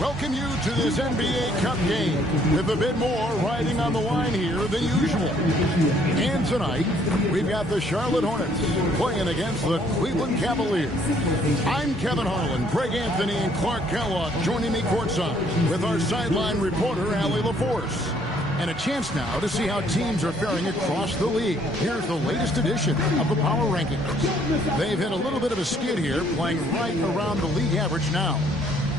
welcome you to this NBA Cup game with a bit more riding on the line here than usual. And tonight, we've got the Charlotte Hornets playing against the Cleveland Cavaliers. I'm Kevin Harlan, Greg Anthony, and Clark Kellogg joining me courtside with our sideline reporter, Allie LaForce. And a chance now to see how teams are faring across the league. Here's the latest edition of the Power Rankings. They've hit a little bit of a skid here, playing right around the league average now.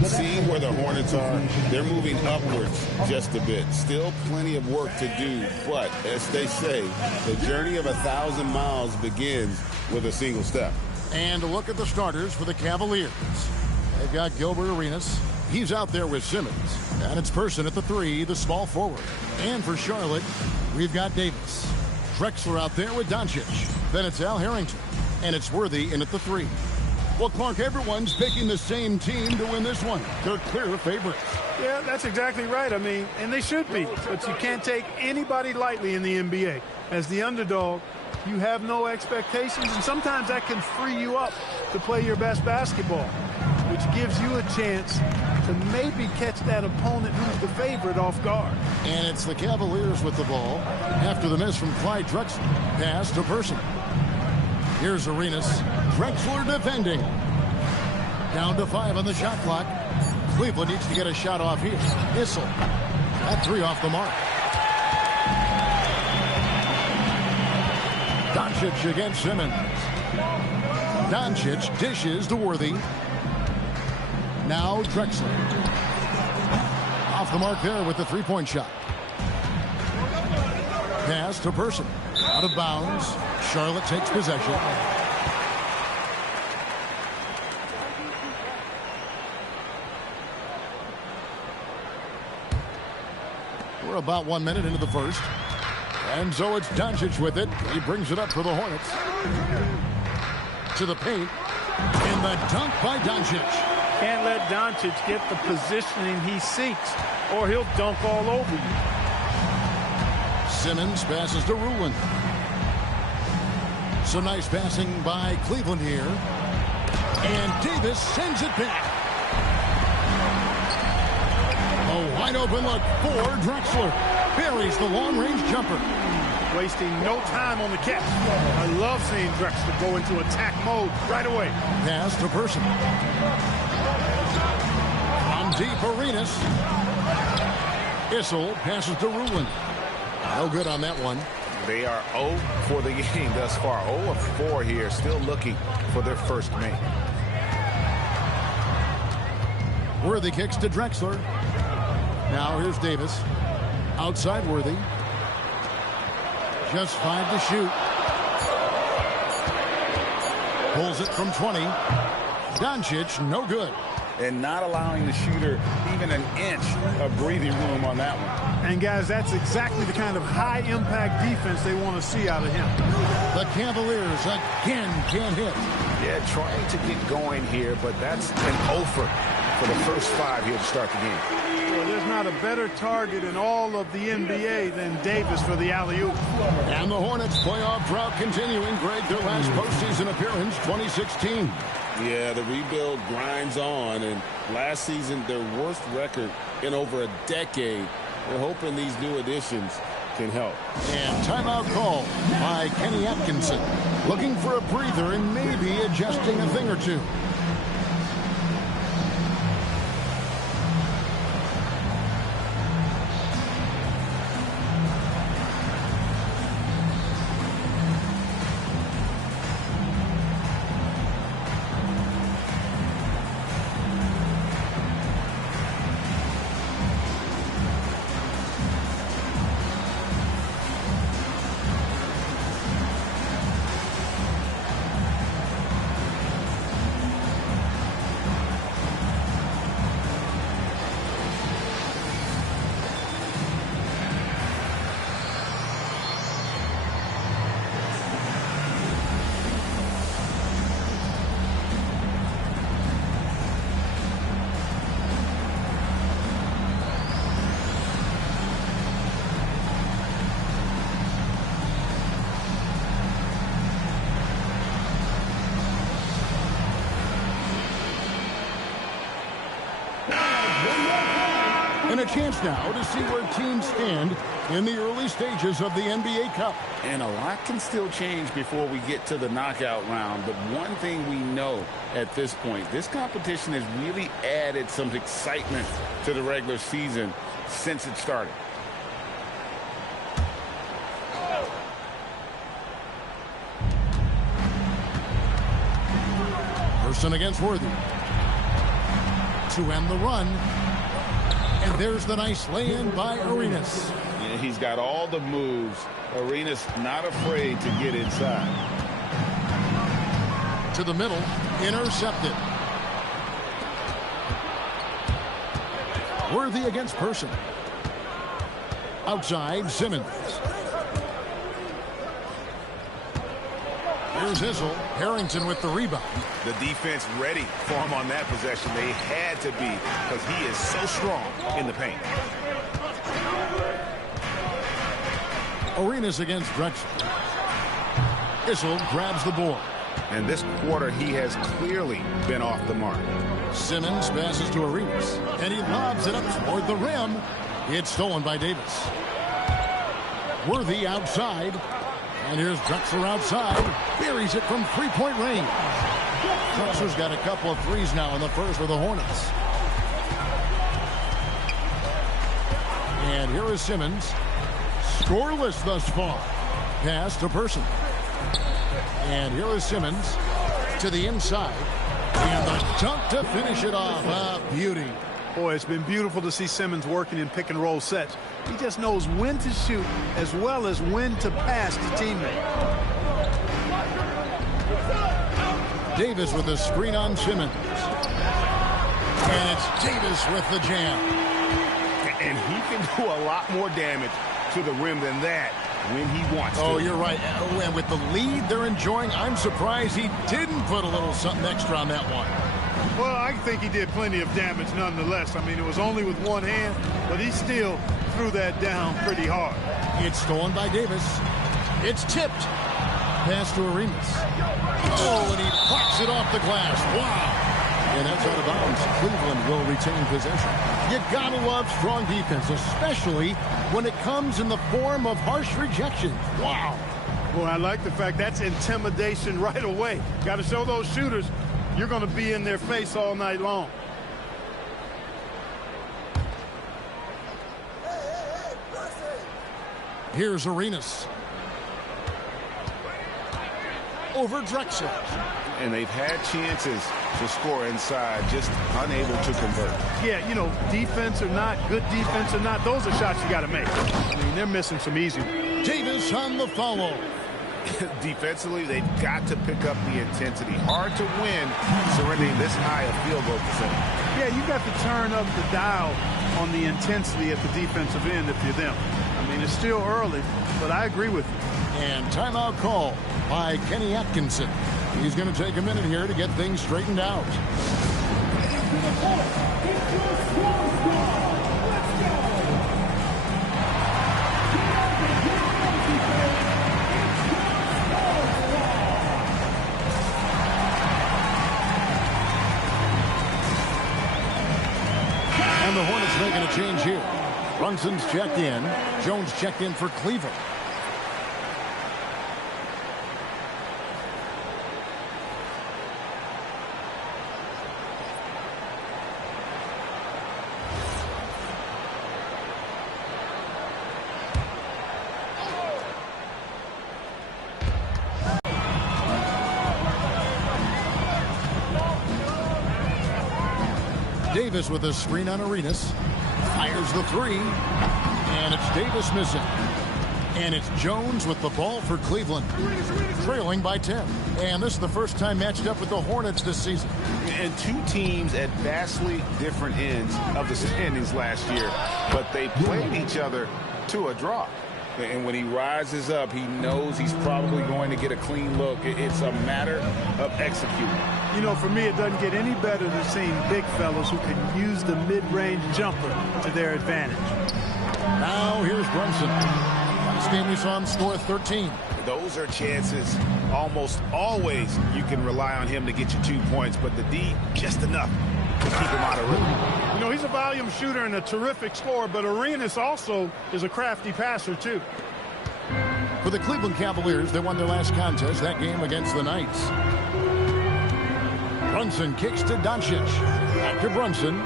Seeing where the Hornets are, they're moving upwards just a bit. Still plenty of work to do, but as they say, the journey of 1,000 miles begins with a single step. And a look at the starters for the Cavaliers. They've got Gilbert Arenas. He's out there with Simmons. And it's Person at the 3, the small forward. And for Charlotte, we've got Davis. Drexler out there with Doncic. Then it's Al Harrington. And it's Worthy in at the 3. Well, Clark, everyone's picking the same team to win this one. They're clear favorites. Yeah, that's exactly right. I mean, and they should be. But you can't take anybody lightly in the NBA. As the underdog, you have no expectations, and sometimes that can free you up to play your best basketball, which gives you a chance to maybe catch that opponent who's the favorite off guard. And it's the Cavaliers with the ball after the miss from Clyde Drexler. Pass to Person. Here's Arenas. Drexler defending. Down to 5 on the shot clock. Cleveland needs to get a shot off here. Issel. That 3 off the mark. Doncic against Simmons. Doncic dishes to Worthy. Now Drexler. Off the mark there with the three-point shot. Pass to Person. Out of bounds. Charlotte takes possession. We're about 1 minute into the first. And so it's Doncic with it. He brings it up for the Hornets. To the paint. And the dunk by Doncic. Can't let Doncic get the positioning he seeks, or he'll dunk all over you. Simmons passes to Rulin. So nice passing by Cleveland here. And Davis sends it back. A wide open look for Drexler. Buries the long-range jumper. Wasting no time on the catch. I love seeing Drexler go into attack mode right away. Pass to Person. From deep, Arenas. Issel passes to Rulin. No good on that one. They are 0 for the game thus far. 0 of 4 here, still looking for their first make. Worthy kicks to Drexler. Now here's Davis. Outside Worthy. Just 5 to shoot. Pulls it from 20. Doncic, no good. And not allowing the shooter even an inch of breathing room on that one. And, guys, that's exactly the kind of high-impact defense they want to see out of him. The Cavaliers again can't hit. Yeah, trying to get going here, but that's an offer for the first 5 here to start the game. Well, there's not a better target in all of the NBA than Davis for the alley-oop. And the Hornets playoff drought continuing. Greg, their last postseason appearance, 2016. Yeah, the rebuild grinds on, and last season, their worst record in over a decade. We're hoping these new additions can help. And timeout call by Kenny Atkinson. Looking for a breather and maybe adjusting a thing or two. And a chance now to see where teams stand in the early stages of the NBA Cup. And a lot can still change before we get to the knockout round. But one thing we know at this point, this competition has really added some excitement to the regular season since it started. Person against Worthy. To end the run. And there's the nice lay-in by Arenas. Yeah, he's got all the moves. Arenas not afraid to get inside. To the middle. Intercepted. Worthy against Person. Outside, Simmons. Here's Issel. Harrington with the rebound. The defense ready for him on that possession. They had to be because he is so strong in the paint. Arenas against Drexel. Issel grabs the board. And this quarter, he has clearly been off the mark. Simmons passes to Arenas. And he lobs it up toward the rim. It's stolen by Davis. Worthy outside. And here's Drexler outside. Buries it from three-point range. Drexler's got a couple of threes now in the first for the Hornets. And here is Simmons. Scoreless thus far. Pass to Person. And here is Simmons to the inside. And the dunk to finish it off. A beauty. Boy, it's been beautiful to see Simmons working in pick-and-roll sets. He just knows when to shoot as well as when to pass to teammates. Davis with a screen on Simmons. And it's Davis with the jam. And he can do a lot more damage to the rim than that when he wants to. Oh, you're right. And with the lead they're enjoying, I'm surprised he didn't put a little something extra on that one. Well, I think he did plenty of damage nonetheless. I mean, it was only with one hand, but he still threw that down pretty hard. It's stolen by Davis. It's tipped. Pass to Arenas. Oh, and he pops it off the glass. Wow. And that's out of bounds. Cleveland will retain possession. You gotta love strong defense, especially when it comes in the form of harsh rejections. Wow. Well, I like the fact that's intimidation right away. Got to show those shooters you're going to be in their face all night long. Here's Arenas. Over Drexel. And they've had chances to score inside, just unable to convert. Yeah, you know, defense or not, good defense or not, those are shots you got to make. I mean, they're missing some easy ones. Davis on the follow. Defensively, they've got to pick up the intensity. Hard to win surrendering this high a field goal percentage. Yeah, you got to turn up the dial on the intensity at the defensive end if you're them. I mean, it's still early, but I agree with you. And timeout call by Kenny Atkinson. He's going to take a minute here to get things straightened out. And the Hornets making a change here. Brunson's checked in. Jones checked in for Cleveland. Davis with a screen on Arenas. Fires the three. And it's Davis missing. And it's Jones with the ball for Cleveland. Trailing by 10. And this is the first time matched up with the Hornets this season. And two teams at vastly different ends of the standings last year. But they played each other to a draw. And when he rises up, he knows he's probably going to get a clean look. It's a matter of executing. You know, for me, it doesn't get any better than seeing big fellas who can use the mid-range jumper to their advantage. Now here's Brunson. Last game we saw him score 13. Those are chances. Almost always you can rely on him to get you 2 points, but the D, just enough. to keep him out of rhythm. You know, he's a volume shooter and a terrific scorer, but Arenas also is a crafty passer, too. For the Cleveland Cavaliers, they won their last contest, that game against the Knights. Brunson kicks to Doncic. Back to Brunson.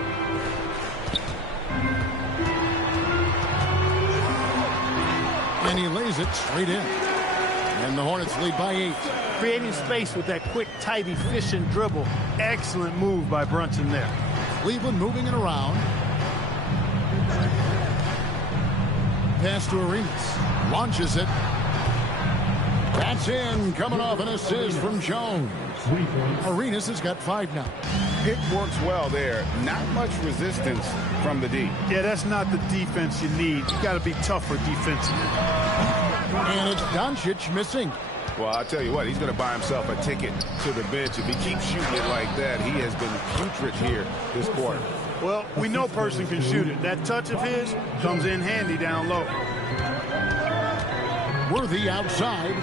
And he lays it straight in. And the Hornets lead by 8. Creating space with that quick, tight, efficient dribble. Excellent move by Brunson there. Cleveland moving it around. Pass to Arenas. Launches it. That's in. Coming off an assist from Jones. Arenas has got 5 now. Pick works well there. Not much resistance from the D. Yeah, that's not the defense you need. You got to be tougher defensively. And it's Doncic missing. Well, I'll tell you what, he's going to buy himself a ticket to the bench. If he keeps shooting it like that, he has been putrid here this quarter. Well, we know Person can shoot it. That touch of his comes in handy down low. Worthy outside.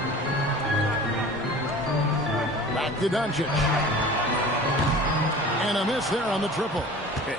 Back to Doncic. And a miss there on the triple.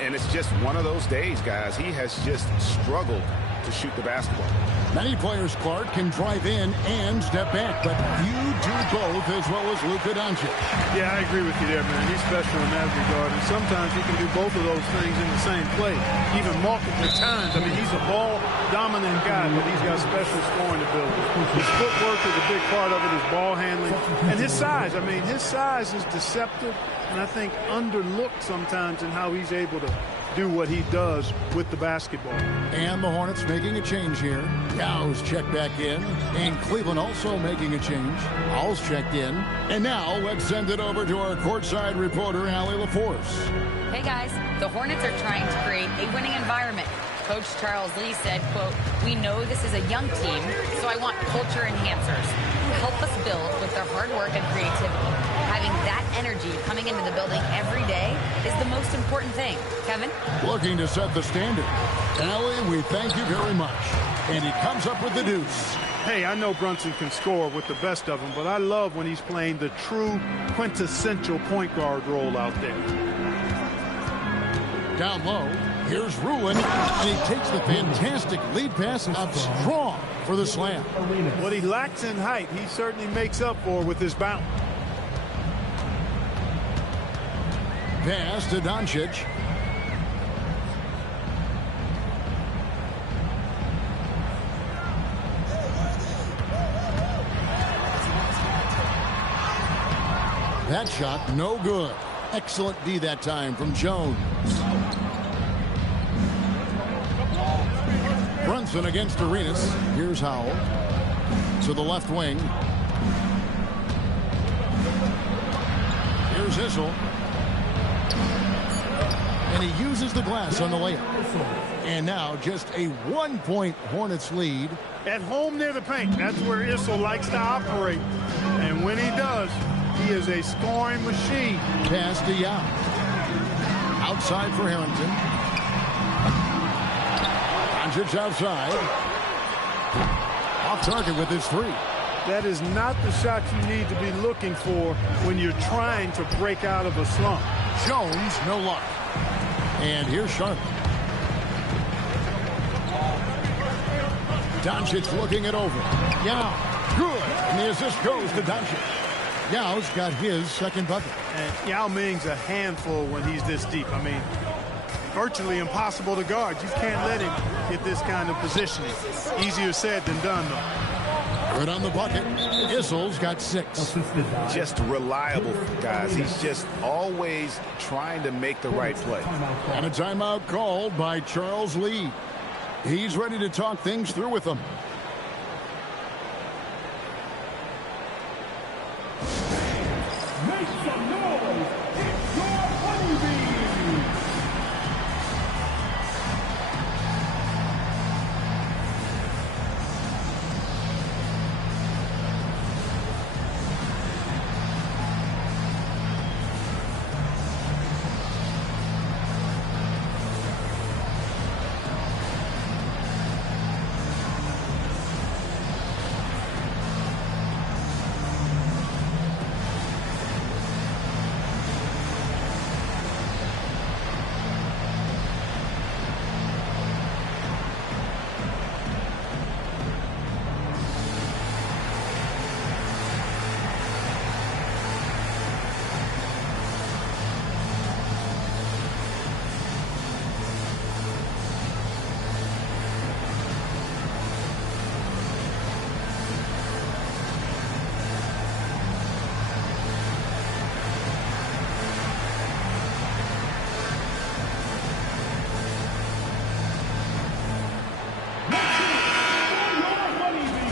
And it's just one of those days, guys. He has just struggled to shoot the basketball. Many players, Clark, can drive in and step back, but you do both as well as Luka Doncic. Yeah, I agree with you there, man. He's special in that regard, and sometimes he can do both of those things in the same play, even multiple times. I mean, he's a ball-dominant guy, but he's got special scoring ability. His footwork is a big part of it, his ball handling, and his size. I mean, his size is deceptive, and I think underlooked sometimes in how he's able to do what he does with the basketball. And the Hornets making a change here. Yow's checked back in. And Cleveland also making a change. All's checked in. And now let's send it over to our courtside reporter, Allie LaForce. Hey guys, the Hornets are trying to create a winning environment. Coach Charles Lee said, quote, "We know this is a young team, so I want culture enhancers who help us build with their hard work and creativity. Having that energy coming into the building every day is the most important thing." Kevin? Looking to set the standard. Allie, we thank you very much. And he comes up with the deuce. Hey, I know Brunson can score with the best of them, but I love when he's playing the true quintessential point guard role out there. Down low, here's Ruin, and he takes the fantastic lead pass up strong for the slam. What he lacks in height, he certainly makes up for with his bounce. Pass to Doncic. That shot, no good. Excellent D that time from Jones. Brunson against Arenas. Here's Howell. To the left wing. Here's Issel. And he uses the glass on the layup. And now just a 1-point Hornets lead. At home near the paint, that's where Issel likes to operate. And when he does, he is a scoring machine. Pass to Yao. Outside for Harrington. Doncic outside. Off target with his 3. That is not the shot you need to be looking for when you're trying to break out of a slump. Jones, no luck. And here's Sharp. Doncic looking it over. Yao, good. And the assist goes to Doncic. Yao's got his second bucket. And Yao Ming's a handful when he's this deep. I mean, virtually impossible to guard. You can't let him get this kind of positioning. Easier said than done, though. Good on the bucket. Issel's got 6. Just reliable, guys. He's just always trying to make the right play. And a timeout called by Charles Lee. He's ready to talk things through with them. Make some noise. It's your honeybees.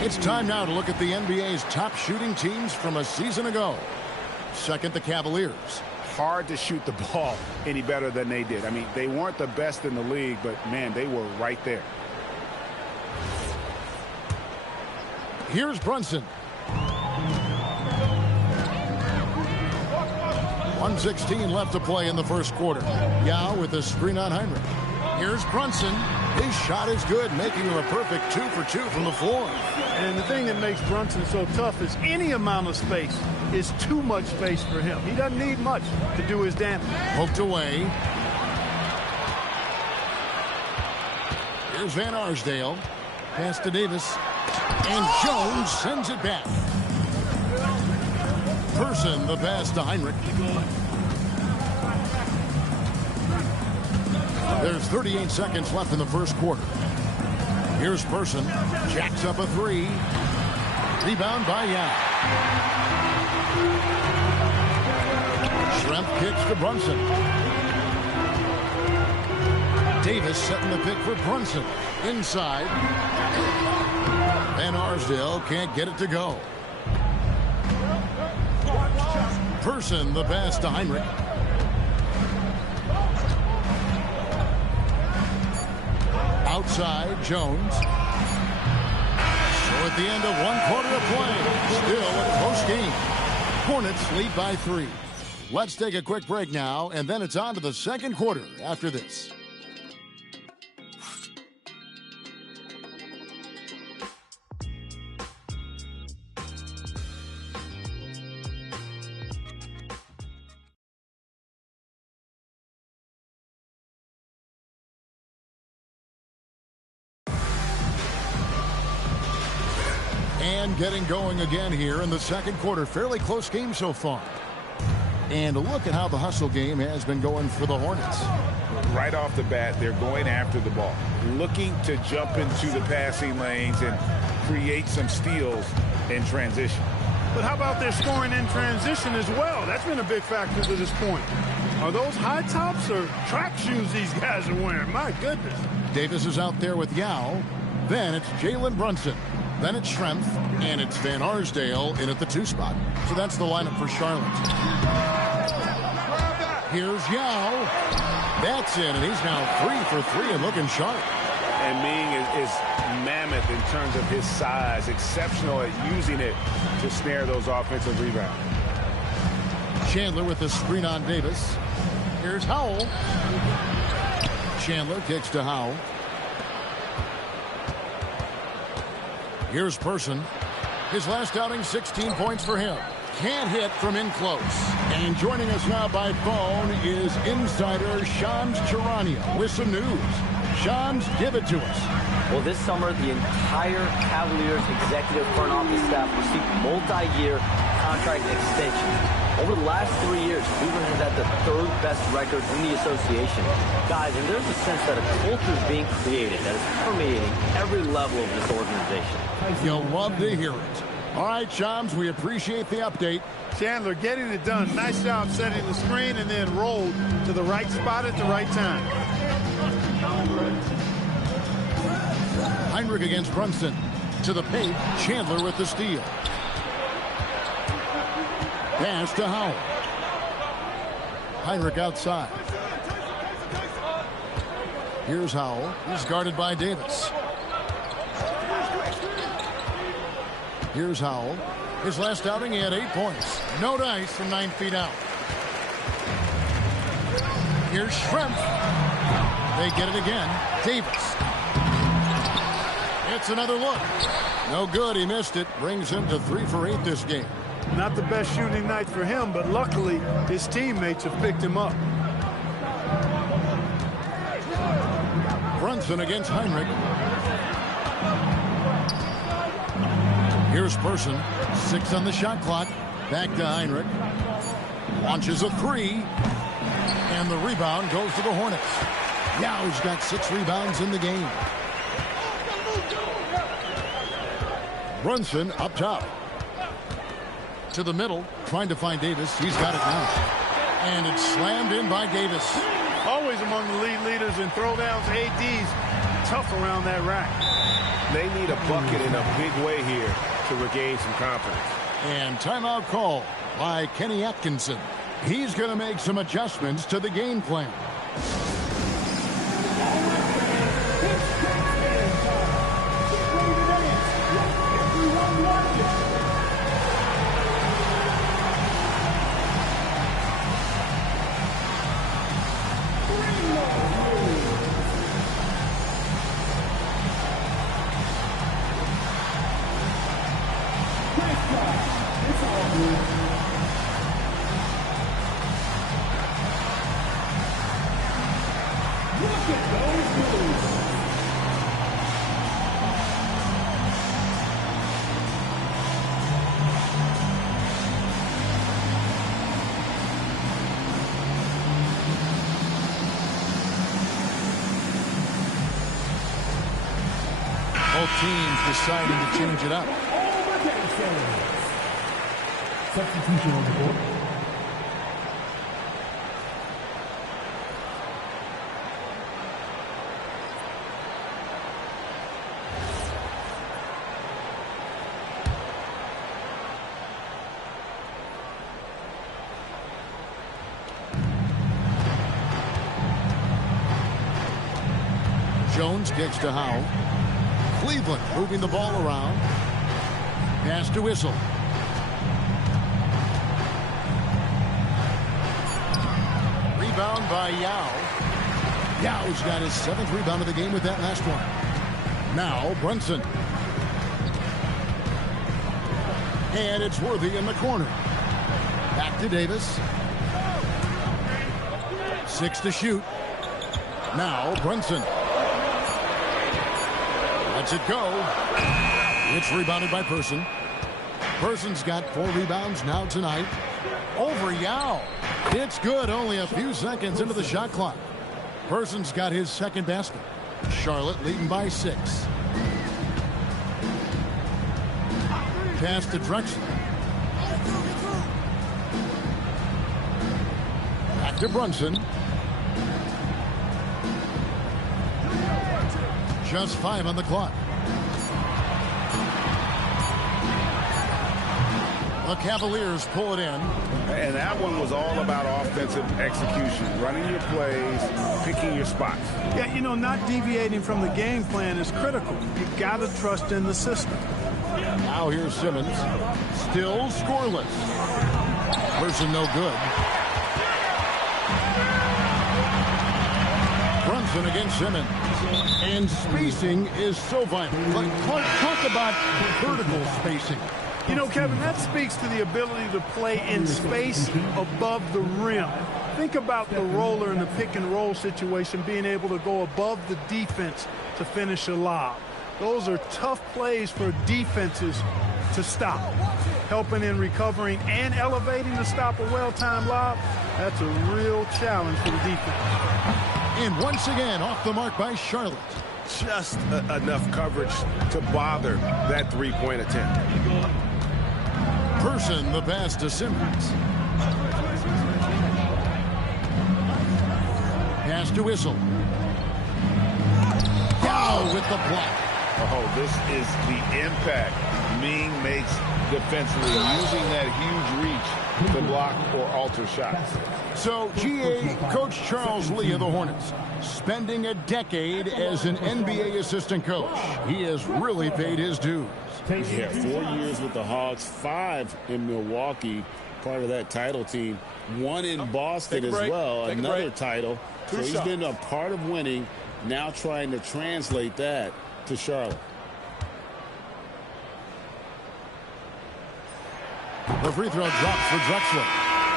It's time now to look at the NBA's top shooting teams from a season ago. Second, the Cavaliers. Hard to shoot the ball any better than they did. I mean, they weren't the best in the league, but, man, they were right there. Here's Brunson. 1:16 left to play in the first quarter. Yao with a screen on Heinrich. Here's Brunson. His shot is good, making him a perfect 2 for 2 from the floor. And the thing that makes Brunson so tough is any amount of space is too much space for him. He doesn't need much to do his damage. Poked away. Here's Van Arsdale. Pass to Davis. And Jones sends it back. Person the pass to Heinrich. There's 38 seconds left in the first quarter. Here's Person. Jacks up a 3. Rebound by Yao. Schrempf kicks to Brunson. Davis setting the pick for Brunson. Inside. Van Arsdale can't get it to go. Person the pass to Heinrich. Outside, Jones. So at the end of one quarter of play, still a close game. Hornets lead by 3. Let's take a quick break now, and then it's on to the second quarter after this. And getting going again here in the second quarter. Fairly close game so far. And look at how the hustle game has been going for the Hornets. Right off the bat, they're going after the ball, looking to jump into the passing lanes and create some steals in transition. But how about their scoring in transition as well? That's been a big factor to this point. Are those high tops or track shoes these guys are wearing? My goodness. Davis is out there with Yao. Then it's Jalen Brunson. Then it's Schrempf, and it's Van Arsdale in at the 2 spot. So that's the lineup for Charlotte. Here's Yao. That's in, and he's now 3 for 3 and looking sharp. And Ming is mammoth in terms of his size, exceptional at using it to snare those offensive rebounds. Chandler with the screen on Davis. Here's Howell. Chandler kicks to Howell. Here's Person. His last outing, 16 points for him. Can't hit from in close. And joining us now by phone is insider Shams Charania with some news. Shams, give it to us. Well, this summer, the entire Cavaliers executive front office staff received multi-year contract extensions. Over the last 3 years, Cleveland has had the 3rd best record in the association. Guys, and there's a sense that a culture is being created that is permeating every level of this organization. You'll love to hear it. All right, Shams, we appreciate the update. Chandler getting it done. Nice job setting the screen and then rolled to the right spot at the right time. Heinrich against Brunson. To the paint, Chandler with the steal. Pass to Howell. Heinrich outside. Here's Howell. He's guarded by Davis. Here's Howell. His last outing, he had 8 points. No dice from 9 feet out. Here's Schrempf. They get it again. Davis. It's another look. No good. He missed it. Brings him to 3 for 8 this game. Not the best shooting night for him, but luckily his teammates have picked him up. Brunson against Heinrich. Here's Person. 6 on the shot clock. Back to Heinrich. Launches a 3. And the rebound goes to the Hornets. Yao's got 6 rebounds in the game. Brunson up top. To the middle, trying to find Davis. He's got it now. And it's slammed in by Davis. Always among the league leaders in throwdowns. AD's tough around that rack. They need a bucket in a big way here to regain some confidence. And timeout call by Kenny Atkinson. He's going to make some adjustments to the game plan. Both teams deciding to change it up. Substitution on the board. Jones gets to Howe. Cleveland moving the ball around. Pass to Whistle. Rebound by Yao. Yao's got his 7th rebound of the game with that last one. Now Brunson. And it's Worthy in the corner. Back to Davis. 6 to shoot. Now Brunson. Lets it go. It's rebounded by Person. Person's got 4 rebounds now tonight. Over Yao. It's good. Only a few seconds into the shot clock. Person's got his 2nd basket. Charlotte leading by 6. Pass to Drexler. Back to Brunson. Just 5 on the clock. The Cavaliers pull it in. And that one was all about offensive execution, running your plays, picking your spots. Yeah, you know, not deviating from the game plan is critical. You've got to trust in the system. Now here's Simmons. Still scoreless. Person no good. Brunson against Simmons. And spacing is so vital. But Clark, talk about vertical spacing. You know, Kevin, that speaks to the ability to play in space above the rim. Think about the roller in the pick and roll situation being able to go above the defense to finish a lob. Those are tough plays for defenses to stop. Helping in recovering and elevating to stop a well-timed lob, that's a real challenge for the defense. And once again, off the mark by Charlotte. Just enough coverage to bother that 3-point attempt. Person the pass to Simmons. Pass to Whistle. Yao with the block. Oh, this is the impact Ming makes defensively, using that huge reach to block or alter shots. So, GA, Coach Charles Lee of the Hornets, spending a decade as an NBA assistant coach. He has really paid his dues. Yeah, 4 years with the Hawks, 5 in Milwaukee, part of that title team. 1 in Boston as well, another title. So he's been a part of winning, now trying to translate that to Charlotte. The free throw drops for Drexler.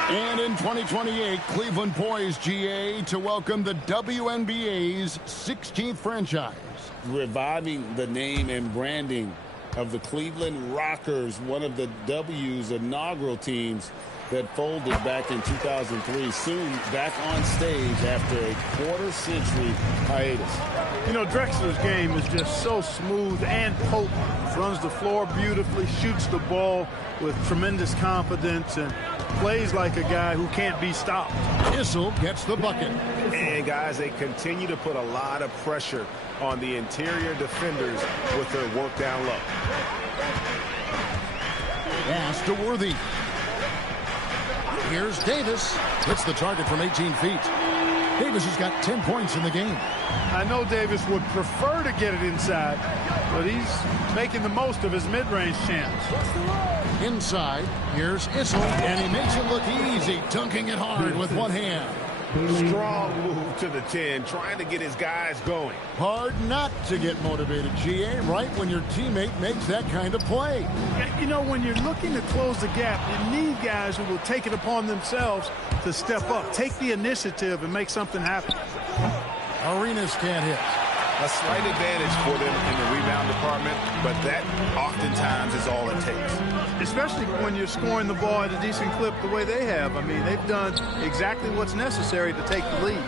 And in 2028, Cleveland poised, GA, to welcome the WNBA's 16th franchise. Reviving the name and branding of the Cleveland Rockers, one of the W's inaugural teams that folded back in 2003, soon back on stage after a quarter-century hiatus. You know, Drexler's game is just so smooth and potent. Runs the floor beautifully, shoots the ball with tremendous confidence, and plays like a guy who can't be stopped. Issel gets the bucket. And, guys, they continue to put a lot of pressure on the interior defenders with their work down low. Pass to Worthy. Here's Davis. Hits the target from 18 feet. Davis has got 10 points in the game. I know Davis would prefer to get it inside, but he's making the most of his mid-range chance. Inside, here's Issel, and he makes it look easy, dunking it hard with one hand. Strong move to the 10, trying to get his guys going. Hard not to get motivated, GA, right when your teammate makes that kind of play. You know, when you're looking to close the gap, you need guys who will take it upon themselves to step up, take the initiative, and make something happen. Arenas can't hit. A slight advantage for them in the rebound department, but that oftentimes is all it takes. Especially when you're scoring the ball at a decent clip the way they have. I mean, they've done exactly what's necessary to take the lead.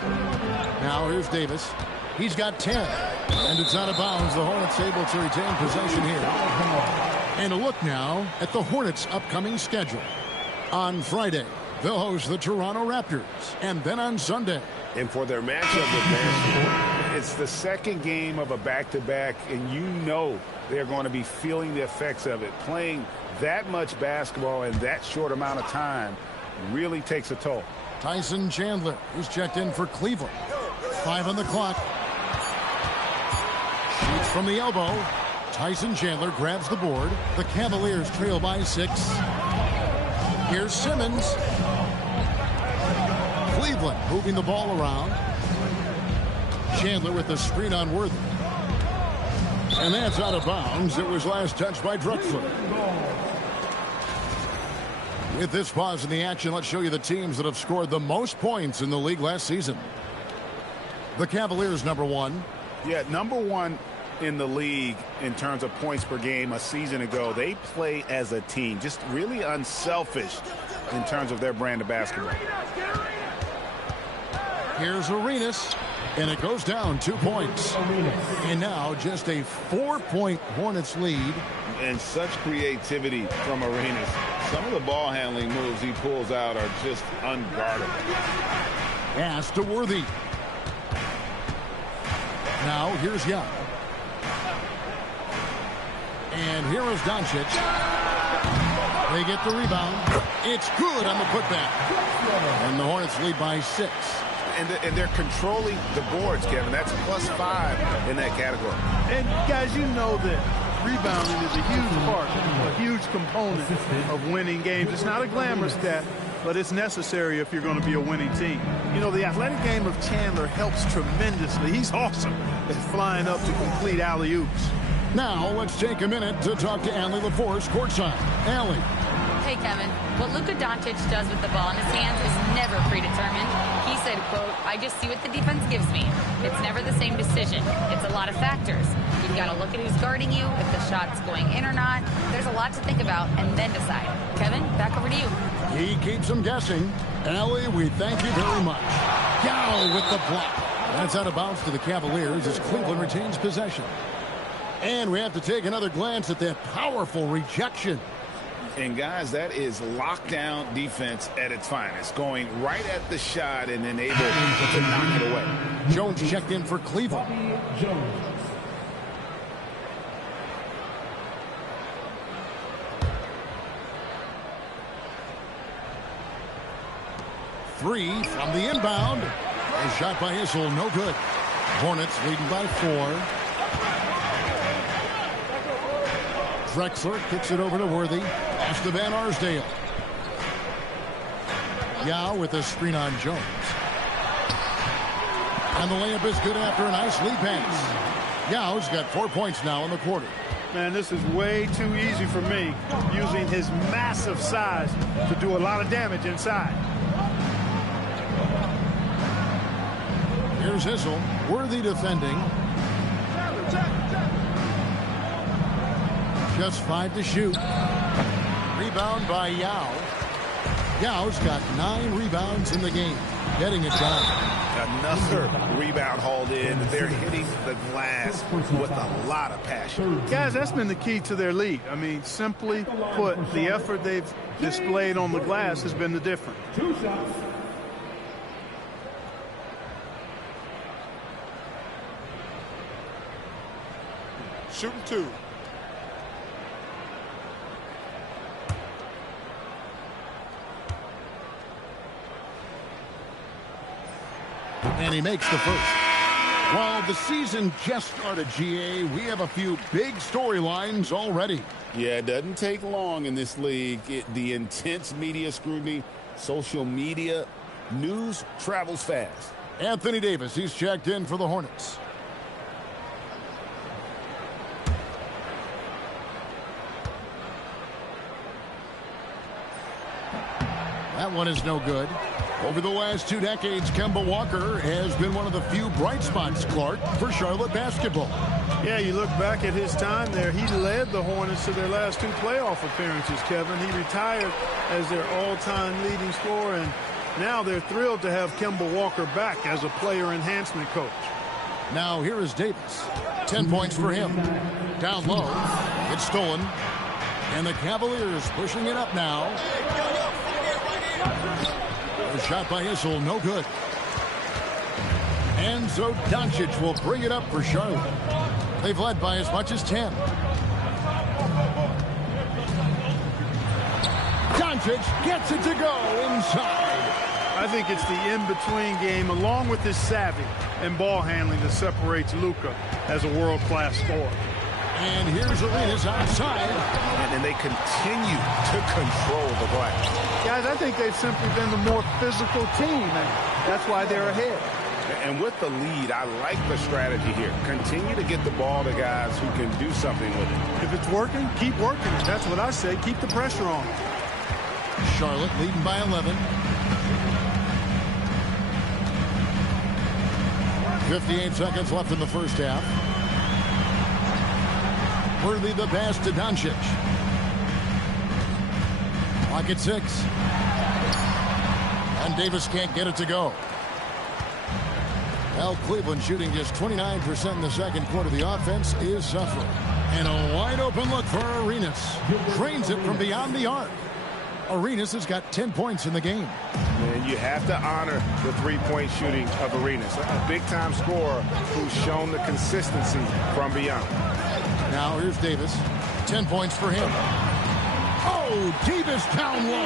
Now here's Davis. He's got 10. And it's out of bounds. The Hornets able to retain possession here. And a look now at the Hornets' upcoming schedule. On Friday, they'll host the Toronto Raptors. And then on Sunday. And for their matchup with Vancouver, it's the second game of a back-to-back, and you know they're going to be feeling the effects of it. Playing that much basketball in that short amount of time really takes a toll. Tyson Chandler is checked in for Cleveland. 5 on the clock. Shoots from the elbow. Tyson Chandler grabs the board. The Cavaliers trail by 6. Here's Simmons. Cleveland moving the ball around. Chandler with the screen on Worthy. And that's out of bounds. It was last touched by Drexler. With this pause in the action, let's show you the teams that have scored the most points in the league last season. The Cavaliers, #1. Yeah, #1 in the league in terms of points per game a season ago. They play as a team, just really unselfish in terms of their brand of basketball. Here's Arenas, and it goes down 2 points. And now just a 4-point Hornets lead. And such creativity from Arenas. Some of the ball handling moves he pulls out are just unguardable. Pass to Worthy. Now here's Young. And here is Doncic. They get the rebound. It's good on the putback. And the Hornets lead by 6. And they're controlling the boards, Kevin. That's +5 in that category. And guys, you know that rebounding is a huge part, a huge component of winning games. It's not a glamorous stat, but it's necessary if you're going to be a winning team. You know, the athletic game of Chandler helps tremendously. He's awesome at flying up to complete alley-oops. Now let's take a minute to talk to Allie LaForce courtside. Allie. Hey, Kevin, what Luka Doncic does with the ball in his hands is never predetermined. He said, quote, I just see what the defense gives me. It's never the same decision. It's a lot of factors. You've got to look at who's guarding you, if the shot's going in or not. There's a lot to think about and then decide. Kevin, back over to you. He keeps them guessing. Allie, we thank you very much. Yao with the block. That's out of bounds to the Cavaliers as Cleveland retains possession. And we have to take another glance at that powerful rejection. And, guys, that is lockdown defense at its finest, going right at the shot and then able to knock it away. Jones checked in for Cleveland. Jones. Three from the inbound. A shot by Issel, no good. Hornets leading by 4. Drexler kicks it over to Worthy. Pass to Van Arsdale. Yao with a screen on Jones. And the layup is good after a nice lead pass. Yao's got 4 points now in the quarter. Man, this is way too easy for me, using his massive size to do a lot of damage inside. Here's Issel. Worthy defending. Just 5 to shoot. Rebound by Yao. Yao's got 9 rebounds in the game. Getting it done. Another rebound hauled in. They're hitting the glass with a lot of passion. Guys, that's been the key to their lead. I mean, simply put, the effort they've displayed on the glass has been the difference. 2 shots. Shooting 2. And he makes the first. While the season just started, GA, we have a few big storylines already. Yeah, it doesn't take long in this league. The intense media scrutiny, social media, news travels fast. Anthony Davis, he's checked in for the Hornets. That one is no good. Over the last 2 decades, Kemba Walker has been one of the few bright spots, Clark, for Charlotte basketball. Yeah, you look back at his time there, he led the Hornets to their last 2 playoff appearances, Kevin. He retired as their all-time leading scorer, and now they're thrilled to have Kemba Walker back as a player enhancement coach. Now here is Davis. 10 points for him. Down low. It's stolen. And the Cavaliers pushing it up now. A shot by Issel, no good. And so Doncic will bring it up for Charlotte. They've led by as much as 10. Doncic gets it to go inside. I think it's the in-between game, along with his savvy and ball handling, that separates Luka as a world-class scorer. And here's Arenas outside. And they continue to control the glass. Guys, I think they've simply been the more physical team, and that's why they're ahead. And with the lead, I like the strategy here. Continue to get the ball to guys who can do something with it. If it's working, keep working it. That's what I say. Keep the pressure on. Charlotte leading by 11. 58 seconds left in the first half. Worthy the pass to Doncic. Clock at 6. And Davis can't get it to go. Well, Cleveland shooting just 29% in the second quarter. The offense is suffering. And a wide open look for Arenas. Drains it from beyond the arc. Arenas has got 10 points in the game. And you have to honor the three-point shooting of Arenas. A big-time scorer who's shown the consistency from beyond. Now here's Davis. 10 points for him. Oh, Davis down low.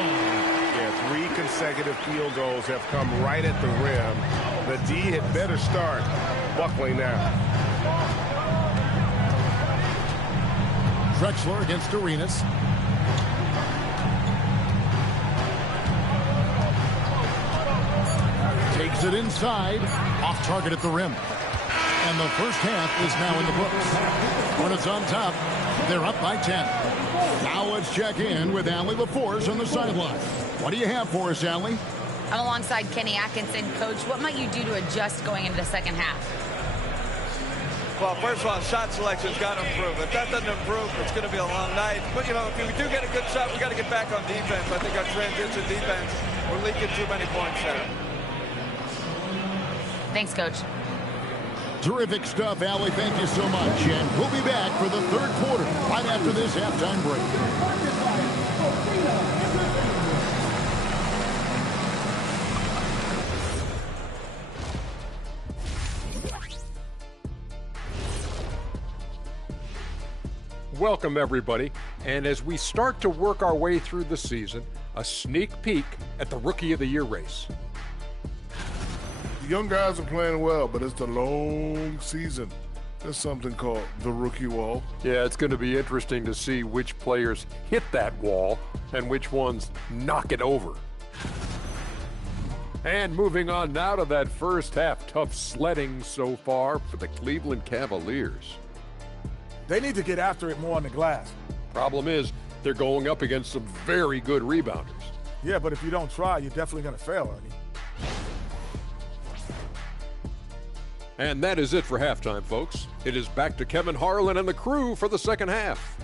Yeah, 3 consecutive field goals have come right at the rim. The D had better start buckling now. Drexler against Arenas. Takes it inside. Off target at the rim. And the first half is now in the books. When it's on top, they're up by 10. Now let's check in with Allie LaForce on the sideline. What do you have for us, Allie? I'm alongside Kenny Atkinson. Coach, what might you do to adjust going into the second half? Well, first of all, shot selection's got to improve. If that doesn't improve, it's going to be a long night. But, you know, if we do get a good shot, we got to get back on defense. I think our transition defense, we're leaking too many points there. Thanks, Coach. Terrific stuff, Allie. Thank you so much. And we'll be back for the third quarter right after this halftime break. Welcome, everybody. And as we start to work our way through the season, a sneak peek at the Rookie of the Year race. The young guys are playing well, but it's the long season. There's something called the rookie wall. Yeah, it's going to be interesting to see which players hit that wall and which ones knock it over. And moving on now to that first half. Tough sledding so far for the Cleveland Cavaliers. They need to get after it more on the glass. Problem is, they're going up against some very good rebounders. Yeah, but if you don't try, you're definitely going to fail, Ernie. And that is it for halftime, folks. It is back to Kevin Harlan and the crew for the second half.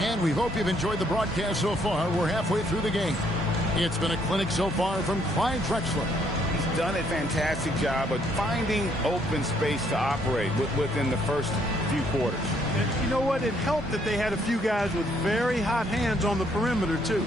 And we hope you've enjoyed the broadcast so far. We're halfway through the game. It's been a clinic so far from Clyde Drexler. He's done a fantastic job of finding open space to operate within the first few quarters. And you know what? It helped that they had a few guys with very hot hands on the perimeter, too.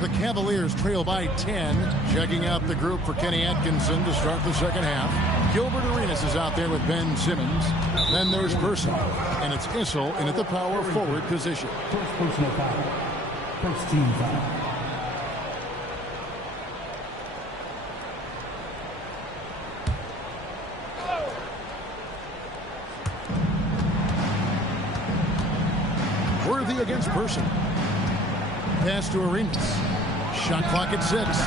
The Cavaliers trail by 10. Checking out the group for Kenny Atkinson to start the second half. Gilbert Arenas is out there with Ben Simmons. Then there's Person. And it's Issel in at the power forward position. First personal foul. First team foul. Worthy against Person. Pass to Arenas. Shot clock at 6.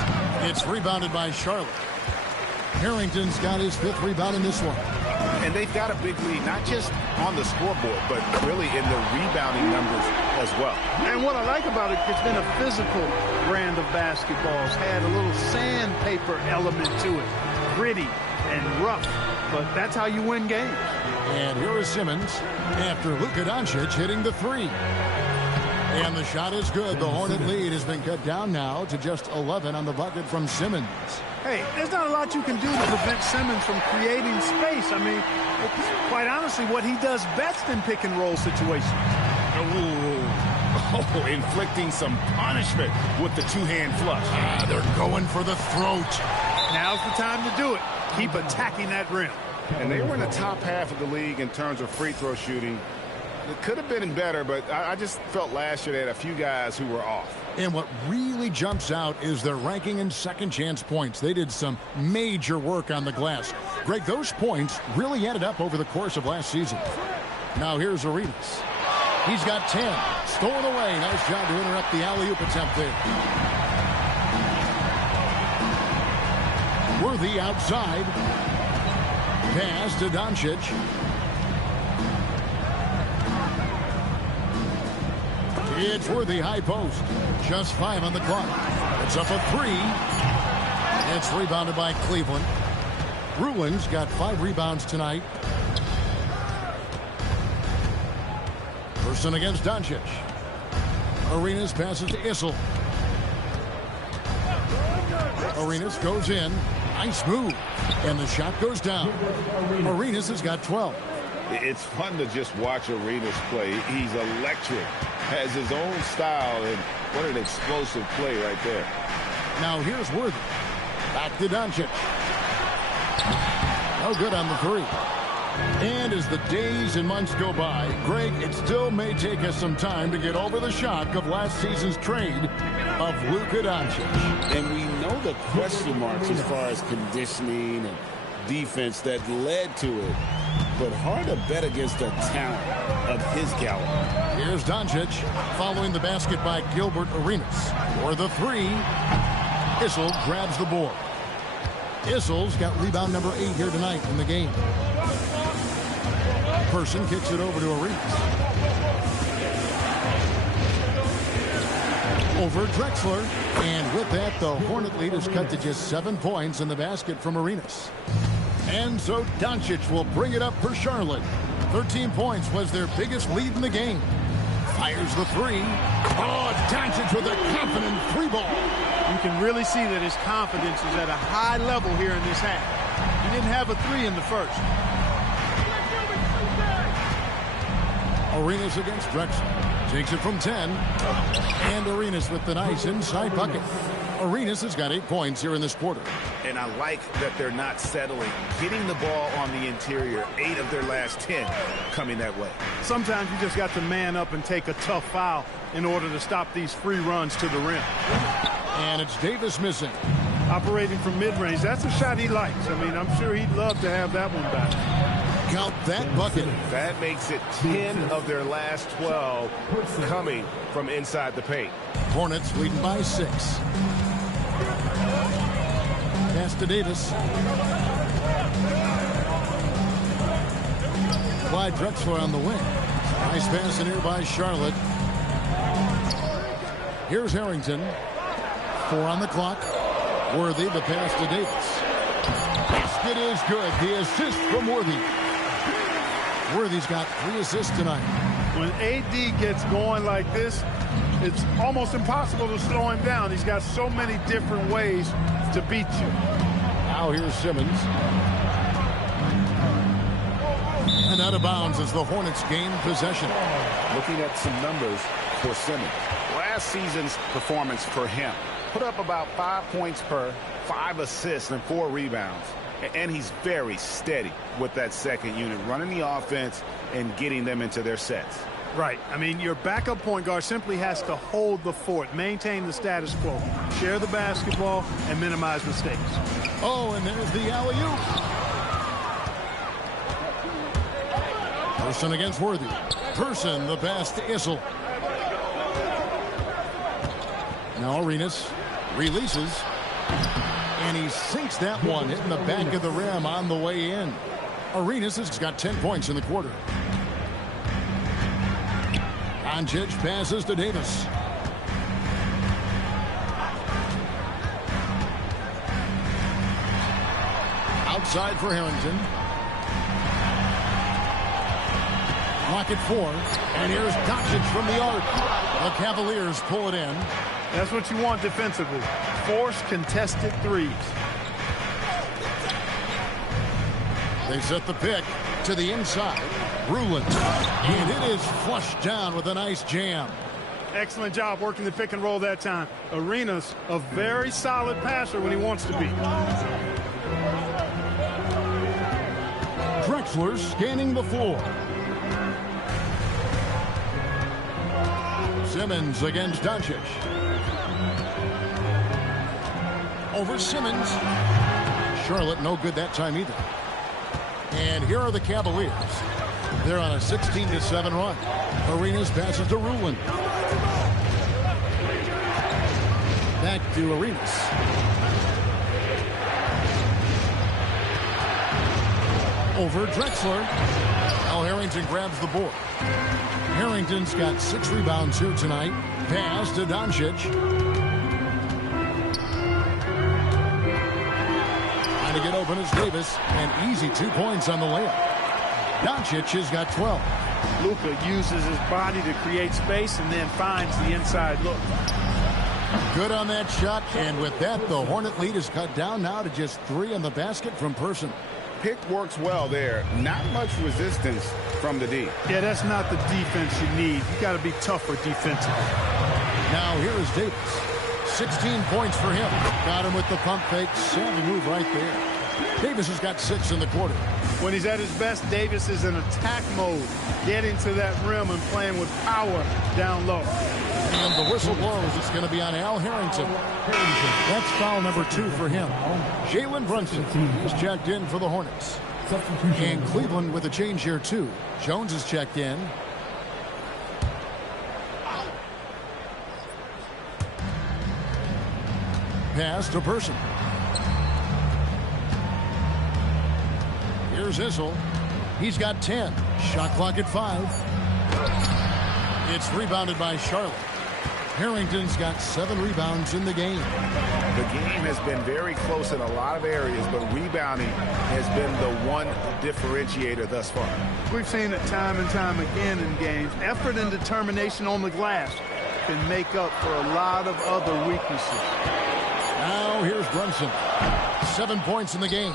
It's rebounded by Charlotte. Harrington's got his 5th rebound in this one. And they've got a big lead, not just on the scoreboard, but really in the rebounding numbers as well. And what I like about it, it's been a physical brand of basketball. It's had a little sandpaper element to it. Gritty and rough, but that's how you win games. And here is Simmons after Luka Doncic hitting the 3. And the shot is good. The Hornet lead has been cut down now to just 11 on the bucket from Simmons. Hey, there's not a lot you can do to prevent Simmons from creating space. I mean, it's quite honestly what he does best in pick and roll situations. Oh, inflicting some punishment with the two-hand flush. They're going for the throat. Now's the time to do it. Keep attacking that rim. And they were in the top half of the league in terms of free throw shooting. It could have been better, but I just felt last year they had a few guys who were off. And what really jumps out is their ranking in second chance points. They did some major work on the glass. Greg, those points really added up over the course of last season. Now here's Arenas. He's got 10. Stolen away. Nice job to interrupt the alley-oop attempt there. Worthy outside. Pass to Doncic. It's Worthy high post. Just 5 on the clock. It's up a 3. It's rebounded by Cleveland. Rulin's got 5 rebounds tonight. Person against Doncic. Arenas passes to Issel. Arenas goes in. Nice move. And the shot goes down. Arenas has got 12. It's fun to just watch Arenas play. He's electric. Has his own style, and what an explosive play right there. Now here's Worthy. Back to Doncic. No good on the 3. And as the days and months go by, Greg, it still may take us some time to get over the shock of last season's trade of Luka Doncic. And we know the question marks as far as conditioning and defense that led to it. But hard to bet against a talent of his caliber. Here's Doncic following the basket by Gilbert Arenas. For the 3, Issel grabs the board. Issel's got rebound number 8 here tonight in the game. Person kicks it over to Arenas. Over Drexler. And with that, the Hornet lead is cut to just 7 points in the basket from Arenas. And so Doncic will bring it up for Charlotte. 13 points was their biggest lead in the game. Fires the 3. Oh, Doncic with a confident 3-ball. You can really see that his confidence is at a high level here in this half. He didn't have a 3 in the first. Arenas against Drexler. Takes it from 10. And Arenas with the nice inside bucket. Arenas has got 8 points here in this quarter. And I like that they're not settling. Getting the ball on the interior, 8 of their last 10 coming that way. Sometimes you just got to man up and take a tough foul in order to stop these free runs to the rim. And it's Davis missing. Operating from mid-range. That's a shot he likes. I mean, I'm sure he'd love to have that one back. Count that bucket. That makes it 10 of their last 12 coming from inside the paint. Hornets leading by 6. Pass to Davis. Clyde Drexler on the wing. Nice pass in here by Charlotte. Here's Harrington. 4 on the clock. Worthy, the pass to Davis. Basket is good. The assist from Worthy. Worthy's got 3 assists tonight. When AD gets going like this, it's almost impossible to slow him down. He's got so many different ways to beat you. Now here's Simmons. And out of bounds as the Hornets gain possession. Looking at some numbers for Simmons. Last season's performance for him. Put up about 5 points per, 5 assists, and 4 rebounds. And he's very steady with that second unit, running the offense and getting them into their sets. Right. I mean, your backup point guard simply has to hold the fort, maintain the status quo, share the basketball, and minimize mistakes. Oh, and there's the alley-oop. Person against Worthy. Person, the pass to Issel. Now Arenas releases. And he sinks that one, hitting the back of the rim on the way in. Arenas has got 10 points in the quarter. Doncic passes to Davis. Outside for Harrington. Lock it 4. And here's Doncic from the arc. The Cavaliers pull it in. That's what you want defensively. Force contested threes. They set the pick to the inside. Rulin. And it is flushed down with a nice jam. Excellent job working the pick and roll that time. Arenas, a very solid passer when he wants to be. Drexler scanning the floor. Simmons against Doncic. Over Simmons. Charlotte no good that time either. And here are the Cavaliers. They're on a 16-7 run. Arenas passes to Rulin. Back to Arenas. Over Drexler. Now Harrington grabs the board. Harrington's got 6 rebounds here tonight. Pass to Doncic. Trying to get open is Davis. And easy 2 points on the layup. Doncic has got 12. Luka uses his body to create space and then finds the inside look. Good on that shot. And with that, the Hornet lead is cut down now to just 3 in the basket from Person. Pick works well there. Not much resistance from the D. Yeah, that's not the defense you need. You got to be tougher defensively. Now here is Davis. 16 points for him. Got him with the pump fake. Savvy move right there. Davis has got 6 in the quarter. When he's at his best, Davis is in attack mode, getting to that rim and playing with power down low. And the whistle blows. It's going to be on Al Harrington. That's foul number 2 for him. Jalen Brunson is checked in for the Hornets. And Cleveland with a change here, too. Jones is checked in. Pass to Person. Here's Issel. He's got 10. Shot clock at 5. It's rebounded by Charlotte. Harrington's got 7 rebounds in the game. The game has been very close in a lot of areas, but rebounding has been the one differentiator thus far. We've seen it time and time again in games. Effort and determination on the glass can make up for a lot of other weaknesses. Now here's Brunson. 7 points in the game.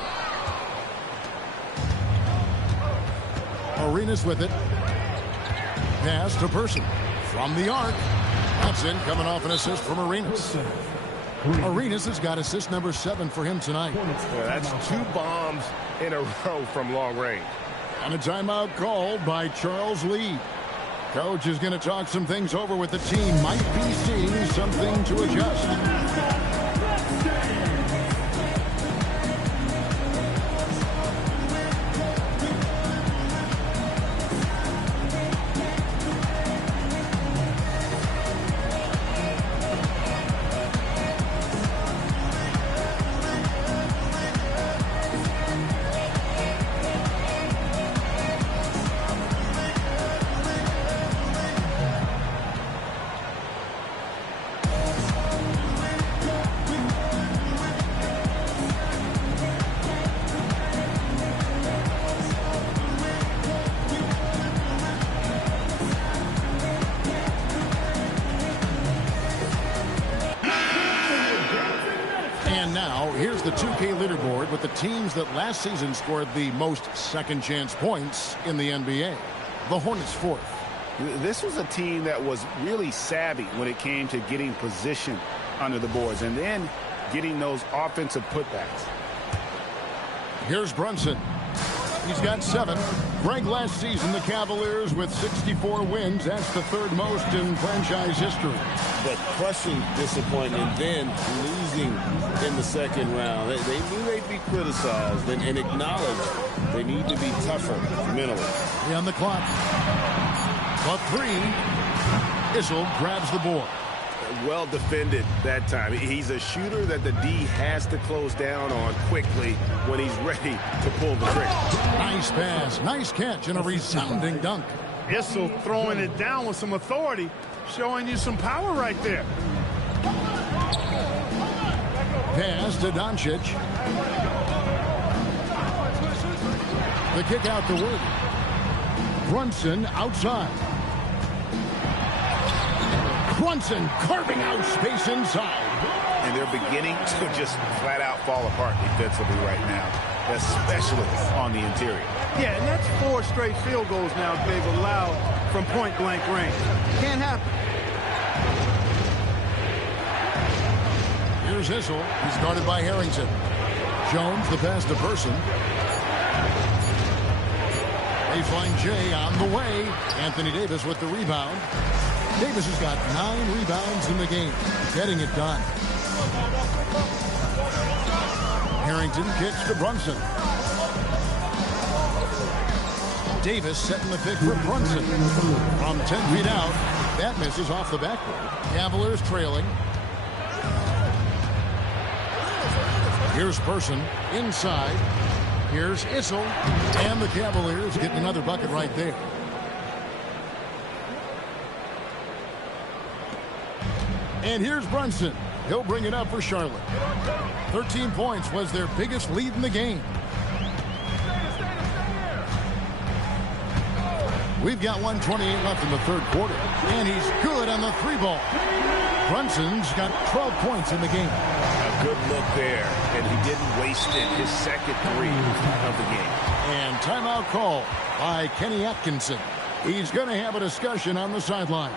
Arenas with it. Pass to Person. From the arc. That's in, coming off an assist from Arenas. Arenas has got assist number 7 for him tonight. Yeah, that's 2 bombs in a row from long range. And a timeout called by Charles Lee. Coach is going to talk some things over with the team. Might be seeing something to adjust. here's the 2K leaderboard with the teams that last season scored the most second chance points in the NBA. The Hornets fourth. This was a team that was really savvy when it came to getting position under the boards and then getting those offensive putbacks. Here's Brunson. He's got 7. Greg, last season, the Cavaliers with 64 wins. That's the third most in franchise history. But crushing disappointment, then losing in the second round. They knew they'd be criticized and acknowledged they need to be tougher mentally. On the clock. But 3. Issel grabs the board. Well defended that time. He's a shooter that the D has to close down on quickly when he's ready to pull the trigger. Nice pass, nice catch, and a resounding dunk. Issel throwing it down with some authority, showing you some power right there. Pass to Doncic. The kick out to Wood. Brunson outside. Brunson carving out space inside. And they're beginning to just flat out fall apart defensively right now, especially on the interior. Yeah, and that's 4 straight field goals now they've allowed from point-blank range. Can't happen. Here's Issel. He's guarded by Harrington. Jones, the pass to Person. Baseline J on the way. Anthony Davis with the rebound. Davis has got 9 rebounds in the game, getting it done. Harrington kicks to Brunson. Davis setting the pick for Brunson. From 10 feet out, that misses off the backboard. Cavaliers trailing. Here's Person inside. Here's Issel. And the Cavaliers getting another bucket right there. And here's Brunson. He'll bring it up for Charlotte. 13 points was their biggest lead in the game. We've got 1:28 left in the third quarter. And he's good on the 3 ball. Brunson's got 12 points in the game. A good look there, and he didn't waste it. His second 3 of the game. And timeout call by Kenny Atkinson. He's going to have a discussion on the sideline.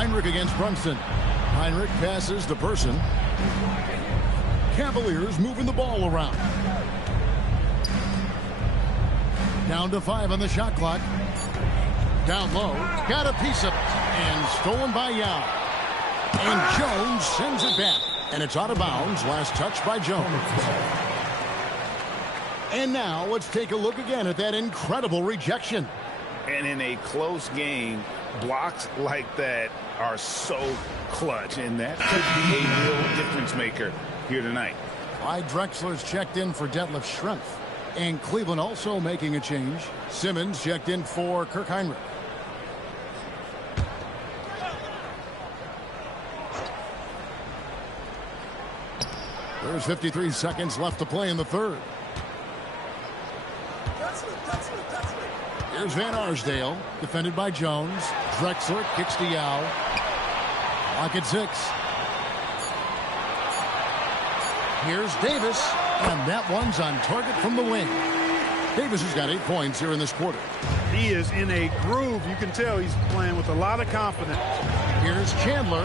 Heinrich against Brunson. Heinrich passes to Person. Cavaliers moving the ball around. Down to 5 on the shot clock. Down low. Got a piece of it. And stolen by Yao. And Jones sends it back. And it's out of bounds. Last touch by Jones. And now let's take a look again at that incredible rejection. And in a close game, blocks like that are so clutch, and that could be a real difference maker here tonight. Clyde Drexler's checked in for Detlef Schrempf. And Cleveland also making a change. Simmons checked in for Kirk Heinrich. There's 53 seconds left to play in the third. Here's Van Arsdale, defended by Jones. Drexler kicks to Yao. Clock at 6. Here's Davis. And that one's on target from the wing. Davis has got 8 points here in this quarter. He is in a groove. You can tell he's playing with a lot of confidence. Here's Chandler.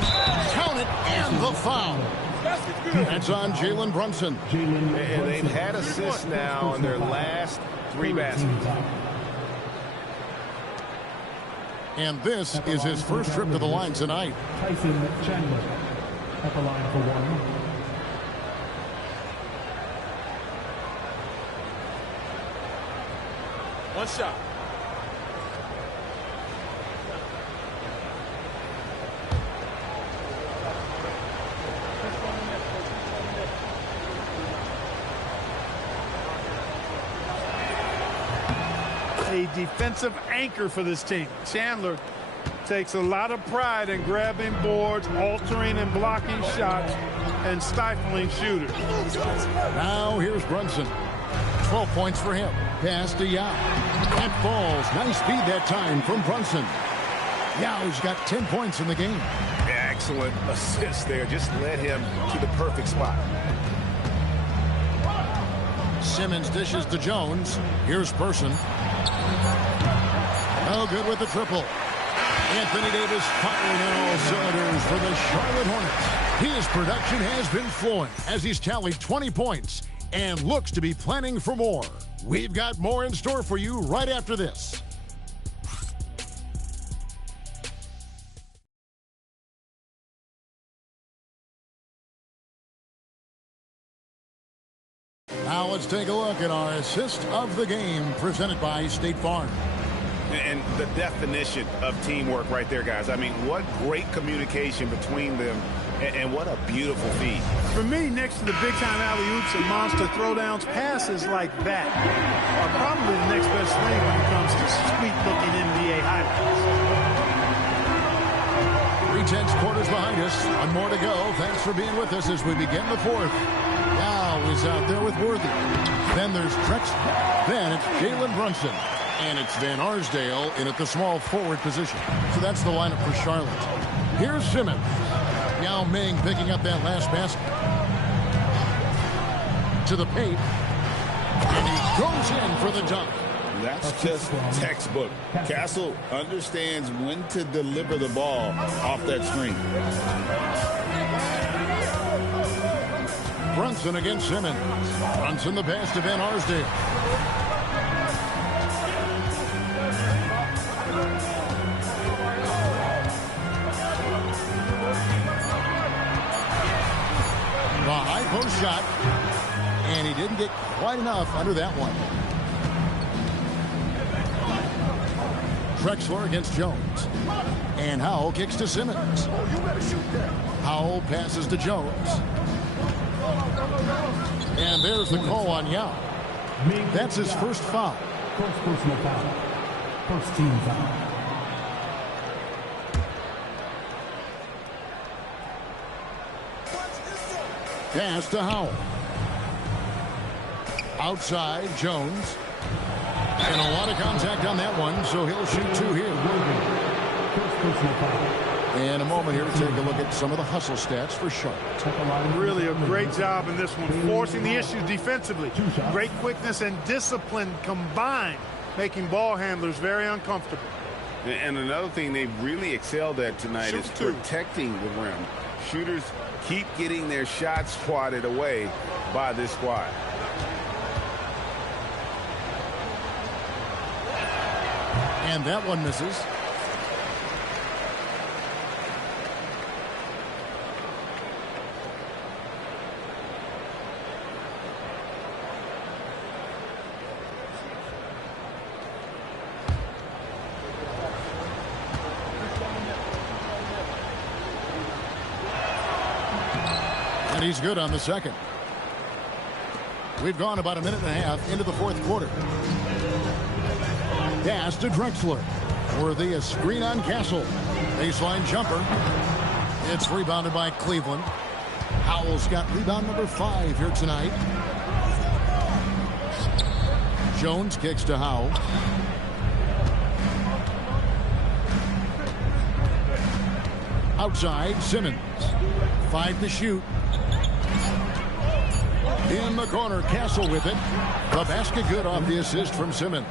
Count it, and the foul. That's on Jalen Brunson. And they've had assists now on their last 3 baskets. And this is his first trip to the line tonight. Tyson Chandler at the line for 1. One shot. A defensive anchor for this team. Chandler takes a lot of pride in grabbing boards, altering and blocking shots, and stifling shooters. Now here's Brunson. 12 points for him. Pass to Yao. That falls. Nice speed that time from Brunson. Yao's got 10 points in the game. Excellent assist there. Just led him to the perfect spot. Simmons dishes to Jones. Here's Person. No good with the triple. Anthony Davis firing on all cylinders for the Charlotte Hornets. His production has been flowing as he's tallied 20 points and looks to be planning for more. We've got more in store for you right after this. Now let's take a look at our assist of the game presented by State Farm. And the definition of teamwork right there, guys. I mean, what great communication between them, and what a beautiful feed. For me, next to the big-time alley-oops and monster throwdowns, passes like that are probably the next best thing when it comes to sweet-looking NBA highlights. 3/10 quarters behind us. One more to go. Thanks for being with us as we begin the fourth. Now is out there with Worthy. Then there's Drexler. Then it's Jalen Brunson. And it's Van Arsdale in at the small forward position. So that's the lineup for Charlotte. Here's Simmons. Yao Ming picking up that last basket. To the paint. And he goes in for the dunk. That's just textbook. Castle understands when to deliver the ball off that screen. Brunson against Simmons. Brunson the pass to Van Arsdale. The high post shot, and he didn't get quite enough under that one. Drexler against Jones. And Howell kicks to Simmons. Howell passes to Jones. And there's the call on Yao. That's his first foul. First personal foul. First team foul. Pass to Howell. Outside, Jones. And a lot of contact on that one, so he'll shoot 2 here. First personal foul. In a moment here, take a look at some of the hustle stats for Charlotte. Really a great job in this one, forcing the issues defensively. Great quickness and discipline combined, making ball handlers very uncomfortable. And another thing they've really excelled at tonight is protecting the rim. Shooters keep getting their shots swatted away by this squad. And that one misses. And he's good on the second. We've gone about a minute and a half into the fourth quarter. Pass to Drexler. Worthy a screen on Castle. Baseline jumper. It's rebounded by Cleveland. Howell's got rebound number 5 here tonight. Jones kicks to Howell. Outside, Simmons. 5 to shoot. In the corner, Castle with it. The basket good off the assist from Simmons.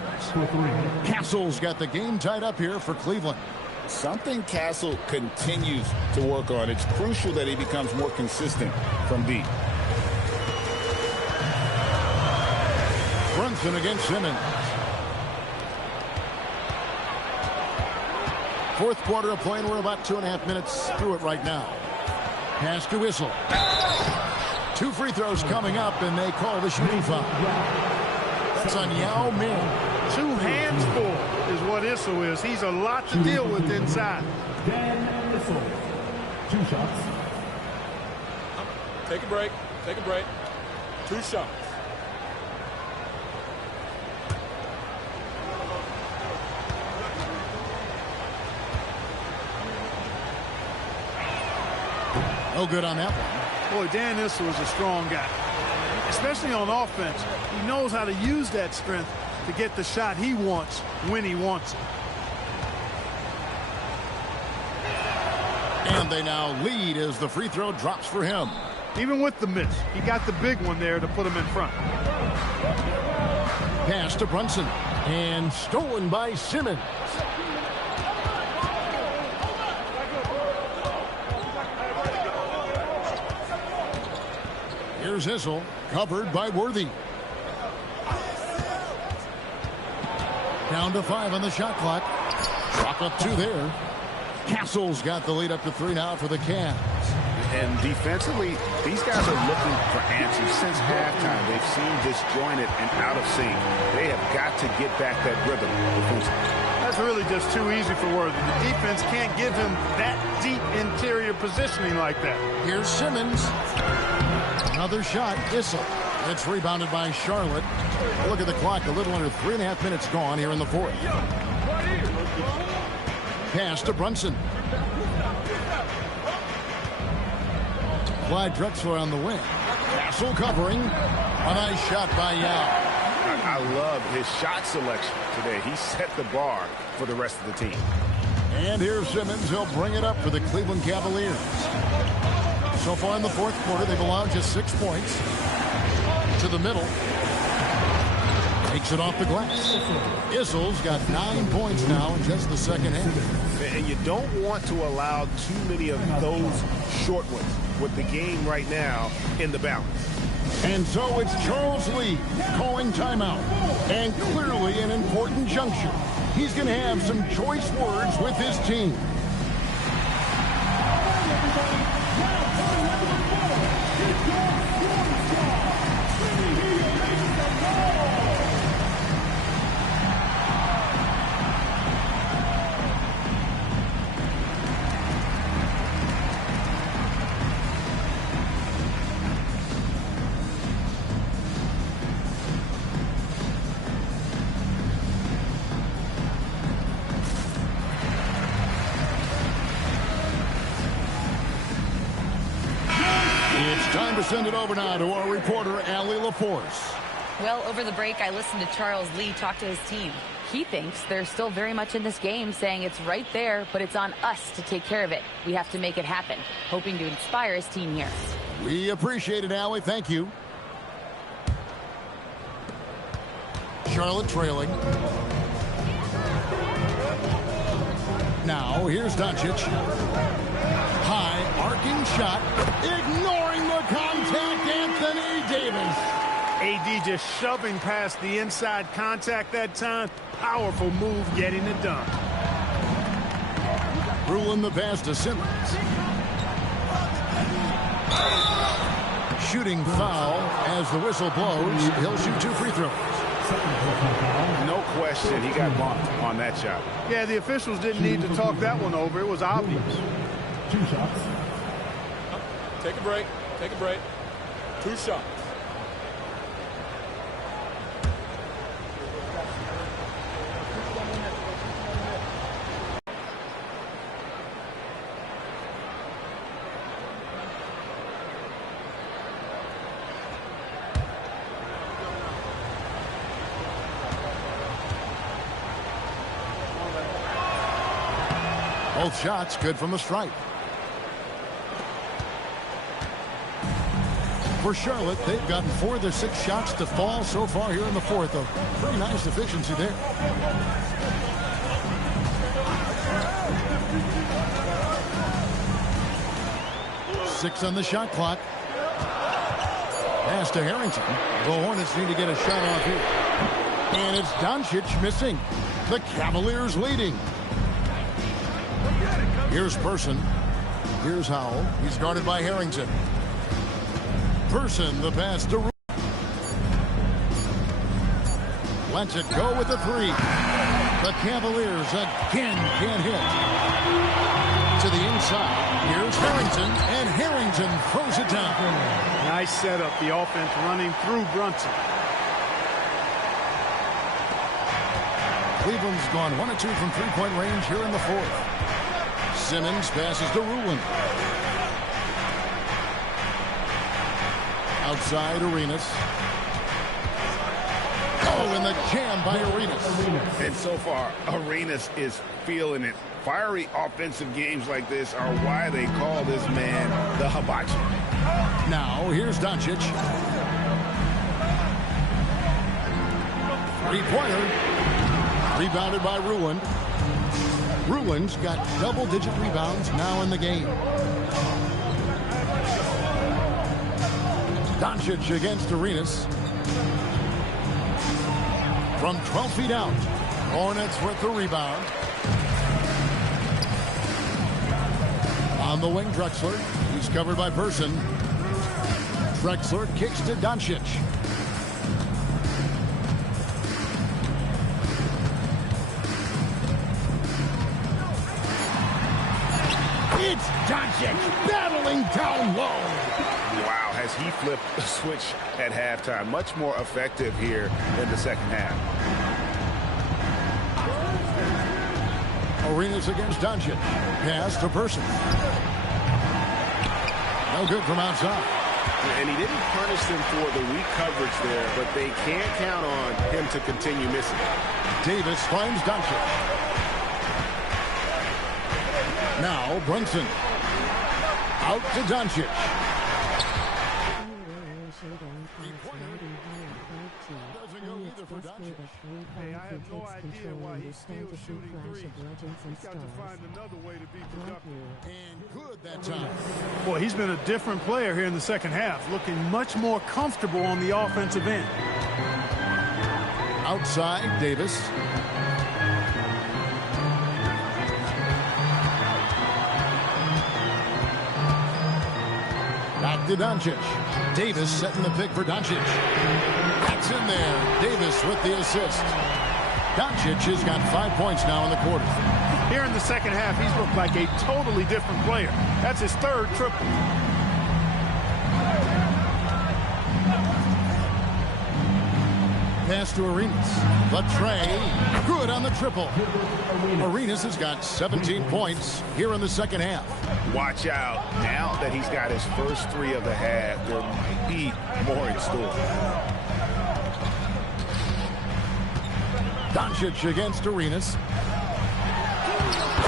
Castle's got the game tied up here for Cleveland. Something Castle continues to work on. It's crucial that he becomes more consistent from deep. Brunson against Simmons. Fourth quarter of play, and we're about 2.5 minutes through it right now. Pass to Whistle. 2 free throws coming up, and they call the shooting foul. That's on Yao Ming. 2 hands full is what Issel is. He's a lot to deal with inside. Dan Issel. 2 shots. Take a break. Take a break. 2 shots. No good on that one. Boy, Dan Issel is a strong guy, especially on offense. He knows how to use that strength to get the shot he wants when he wants it. And they now lead as the free throw drops for him. Even with the miss, he got the big one there to put him in front. Pass to Brunson. And stolen by Simmons. Here's Issel, covered by Worthy. Down to 5 on the shot clock. Clock up 2 there. Castle's got the lead up to 3 now for the Cavs. And defensively, these guys are looking for answers since halftime. They've seen disjointed and out of sync. They have got to get back that rhythm defensively. That's really just too easy for Worthy. The defense can't give him that deep interior positioning like that. Here's Simmons. Another shot, Issel. It's rebounded by Charlotte. Look at the clock, a little under 3.5 minutes gone here in the fourth. Pass to Brunson. Clyde Drexler on the wing. Castle covering. A nice shot by Yao. I love his shot selection today. He set the bar for the rest of the team. And here's Simmons. He'll bring it up for the Cleveland Cavaliers. So far in the fourth quarter, they've allowed just 6 points. To the middle. Takes it off the glass. Issel's got 9 points now in just the second half. And you don't want to allow too many of those short ones with the game right now in the balance. And so it's Charles Lee calling timeout. And clearly an important juncture. He's going to have some choice words with his team. Time to send it over now to our reporter, Allie LaForce. Well, over the break, I listened to Charles Lee talk to his team. He thinks they're still very much in this game, saying it's right there, but it's on us to take care of it. We have to make it happen, hoping to inspire his team here. We appreciate it, Allie. Thank you. Charlotte trailing. Now, here's Doncic. High, arcing shot. Ignoring the contact, Anthony Davis. AD just shoving past the inside contact that time. Powerful move getting it done. Ruling the pass to Simmons. Shooting foul as the whistle blows. He'll shoot 2 free throws. No question, he got bumped on that shot. Yeah, the officials didn't need to talk that one over. It was obvious. 2 shots. Take a break. Take a break. 2 shots. Both shots good from the stripe. For Charlotte, they've gotten 4 of their 6 shots to fall so far here in the fourth. A pretty nice efficiency there. Six on the shot clock. Pass to Harrington. The Hornets need to get a shot off here. And it's Doncic missing. The Cavaliers leading. Here's Person. Here's Howell. He's guarded by Harrington. Person, the pass to Rubin. Lets it go with the 3. The Cavaliers again can't hit. To the inside. Here's Harrington, and Harrington throws it down. Nice setup. The offense running through Brunson. Cleveland's gone 1 of 2 from three-point range here in the fourth. Simmons passes to Rulin. Outside Arenas. Oh, and the jam by Arenas. And so far, Arenas is feeling it. Fiery offensive games like this are why they call this man the hibachi. Now, here's Doncic. Three-pointer. Rebounded by Ruland. Ruland's got double-digit rebounds now in the game. Doncic against Arenas. From 12 feet out. Hornets with the rebound. On the wing, Drexler. He's covered by Person. Drexler kicks to Doncic. It's Doncic battling down low. Wow, has he flipped the switch at halftime. Much more effective here in the second half. Arenas against Doncic. Pass to Person. No good from outside. And he didn't punish them for the weak coverage there, but they can't count on him to continue missing. Davis finds Doncic. Now Brunson. Out to Doncic. Doesn't go either for Doncic. Hey, I have no idea why he's still shooting threes. He's got to find another way to be productive. And good that time. Boy, he's been a different player here in the second half, looking much more comfortable on the offensive end. Outside, Davis. Back to Doncic. Davis setting the pick for Doncic. That's in there. Davis with the assist. Doncic has got 5 points now in the quarter. Here in the second half, he's looked like a totally different player. That's his third triple. Pass to Arenas. The tray. Good on the triple. Arenas has got 17 points here in the second half. Watch out. Now that he's got his first 3 of the half, there might be more in store. Doncic against Arenas.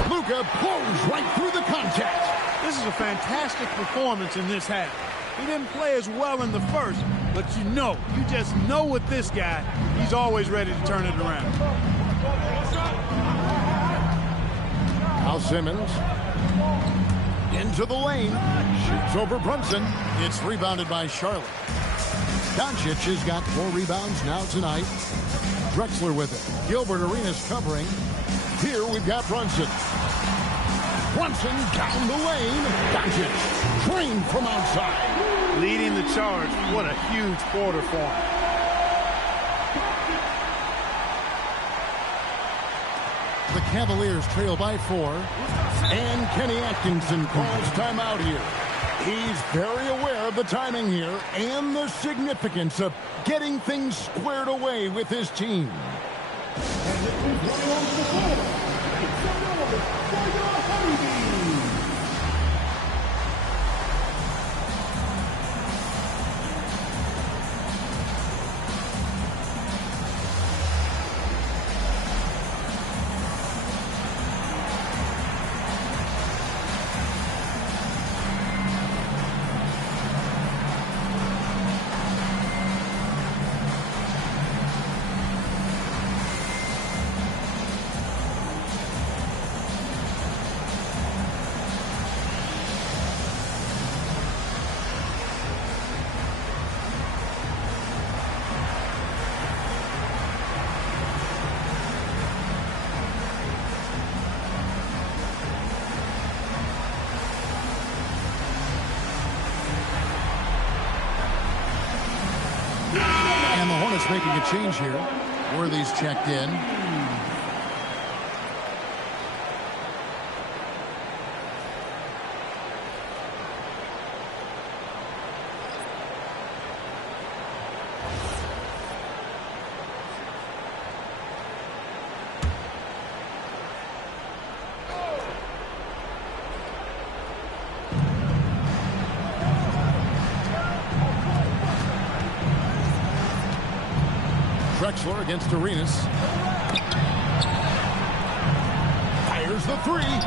Luka pulls right through the contact. This is a fantastic performance in this half. He didn't play as well in the first, but you just know with this guy, he's always ready to turn it around. Now Simmons into the lane, shoots over Brunson. It's rebounded by Charlotte. Doncic has got 4 rebounds now tonight. Drexler with it. Gilbert Arenas covering. Here we've got Brunson. Brunson down the lane. Doncic trained from outside. Leading the charge. What a huge quarter for him. The Cavaliers trail by 4. And Kenny Atkinson calls timeout here. He's very aware of the timing here and the significance of getting things squared away with his team. And the Hornets making a change here. Worthy's checked in. Drexler against Arenas. Fires the three.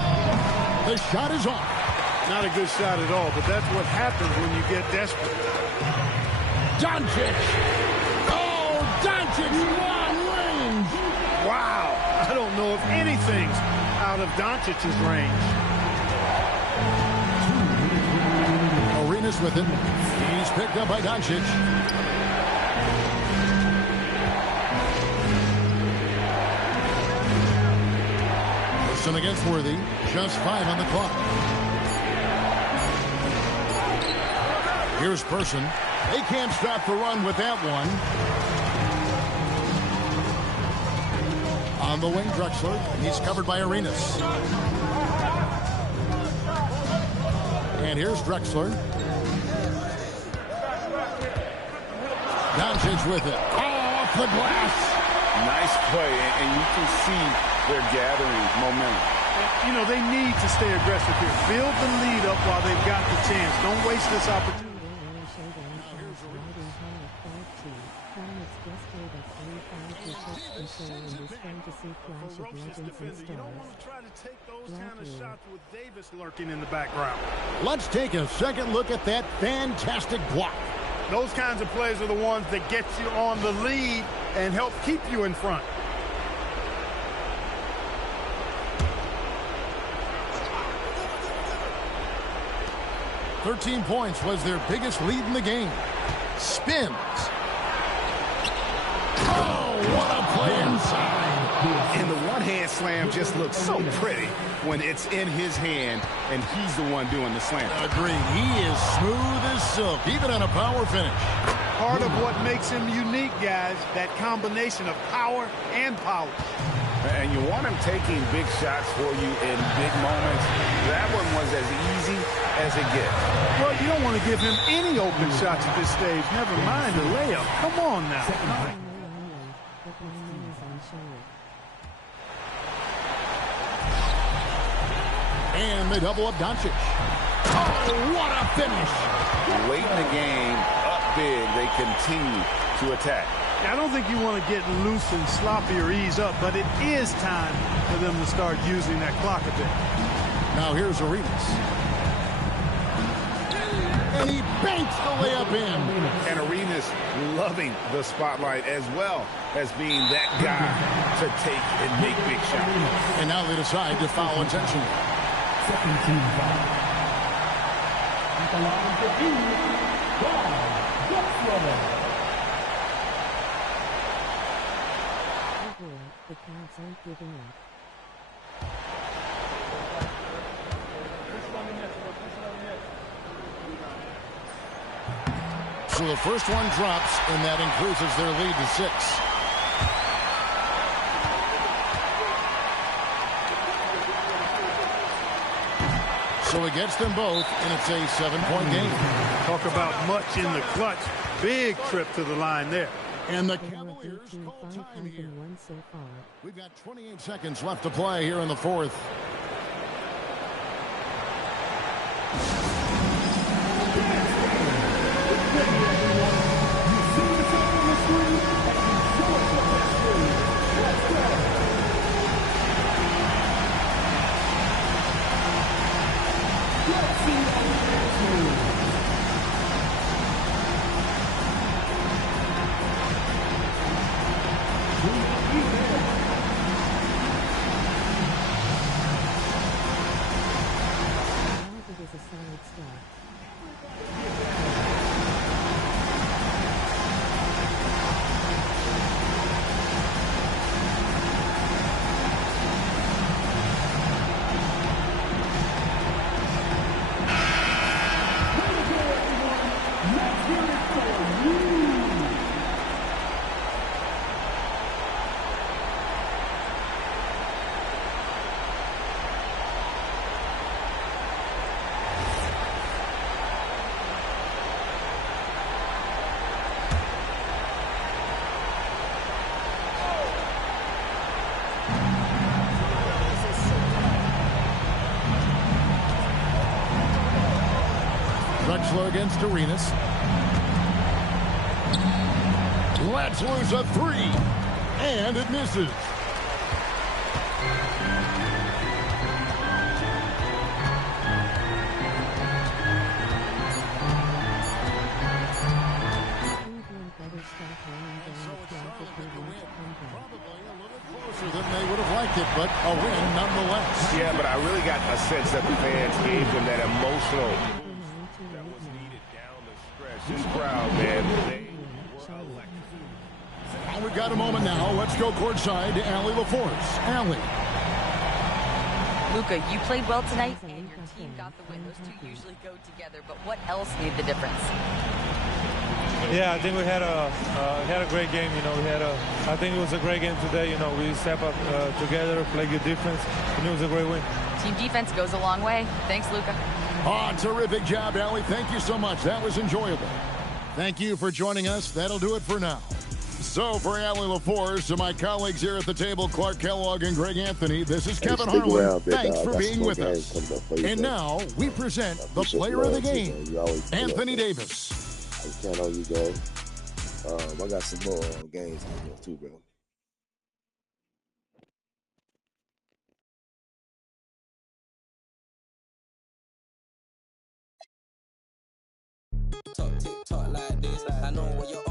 The shot is off. Not a good shot at all, but that's what happens when you get desperate. Doncic. Oh, Doncic long range. Wow. I don't know if anything's out of Doncic's range. Arenas with it. He's picked up by Doncic. Against Worthy, just 5 on the clock. Here's Person. They can't stop the run with that one. On the wing, Drexler. He's covered by Arenas. And here's Drexler. Doncic with it. Oh, off the glass. Nice play, and you can see they're gathering momentum. You know, they need to stay aggressive here. Build the lead up while they've got the chance. Don't waste this opportunity. You don't want to try to take those kind of shots with Davis lurking in the background. Let's take a second look at that fantastic block. Those kinds of plays are the ones that get you on the lead and help keep you in front. $13 points was their biggest lead in the game. Spins. Oh, what a play inside. And the one-hand slam just looks so pretty when it's in his hand and he's the one doing the slam. Agreed. He is smooth as silk, even on a power finish. Part of what makes him unique, guys, that combination of power and polish. And you want him taking big shots for you in big moments. That one was as easy as it gets. Well, you don't want to give him any open shots at this stage. Never mind a layup. Come on now. And they double up Doncic. Oh, what a finish. Late in the game, up big, they continue to attack. I don't think you want to get loose and sloppy or ease up, but it is time for them to start using that clock a bit. Now here's Arenas. And he banks the layup in. And Arenas loving the spotlight as well as being that guy to take and make big shots. And now they decide to foul intentionally. Second team foul. At the line for The Cavs aren't giving up. So the first one drops, and that increases their lead to 6. So it gets them both, and it's a 7-point game. Talk about much in the clutch. Big trip to the line there. And the Cavaliers call time here. We've got 28 seconds left to play here in the fourth. Drexler against Arenas. Lets loose a three. And it misses. Than they would have liked it, but a win nonetheless. Yeah, but I really got a sense that the fans gave them that emotional that was needed down the stretch. This crowd, man, they were electric. Well, we've got a moment now. Let's go courtside to Allie LaForce. Allie. Luka, you played well tonight, and your team got the win. Those two usually go together, but what else made the difference? Yeah, I think we had a great game. You know, I think it was a great game today. You know, we step up together, play good defense, and it was a great win. Team defense goes a long way. Thanks, Luka. Oh, terrific job, Allie. Thank you so much. That was enjoyable. Thank you for joining us. That'll do it for now. So for Allie LaForce, to my colleagues here at the table, Clark Kellogg and Greg Anthony, this is Kevin Harlan. Thanks for being with us. And now we present the player of the game, Anthony Davis. I count on you guys. I got some more games coming up too, bro. Talk, tick, talk like this. I know what you're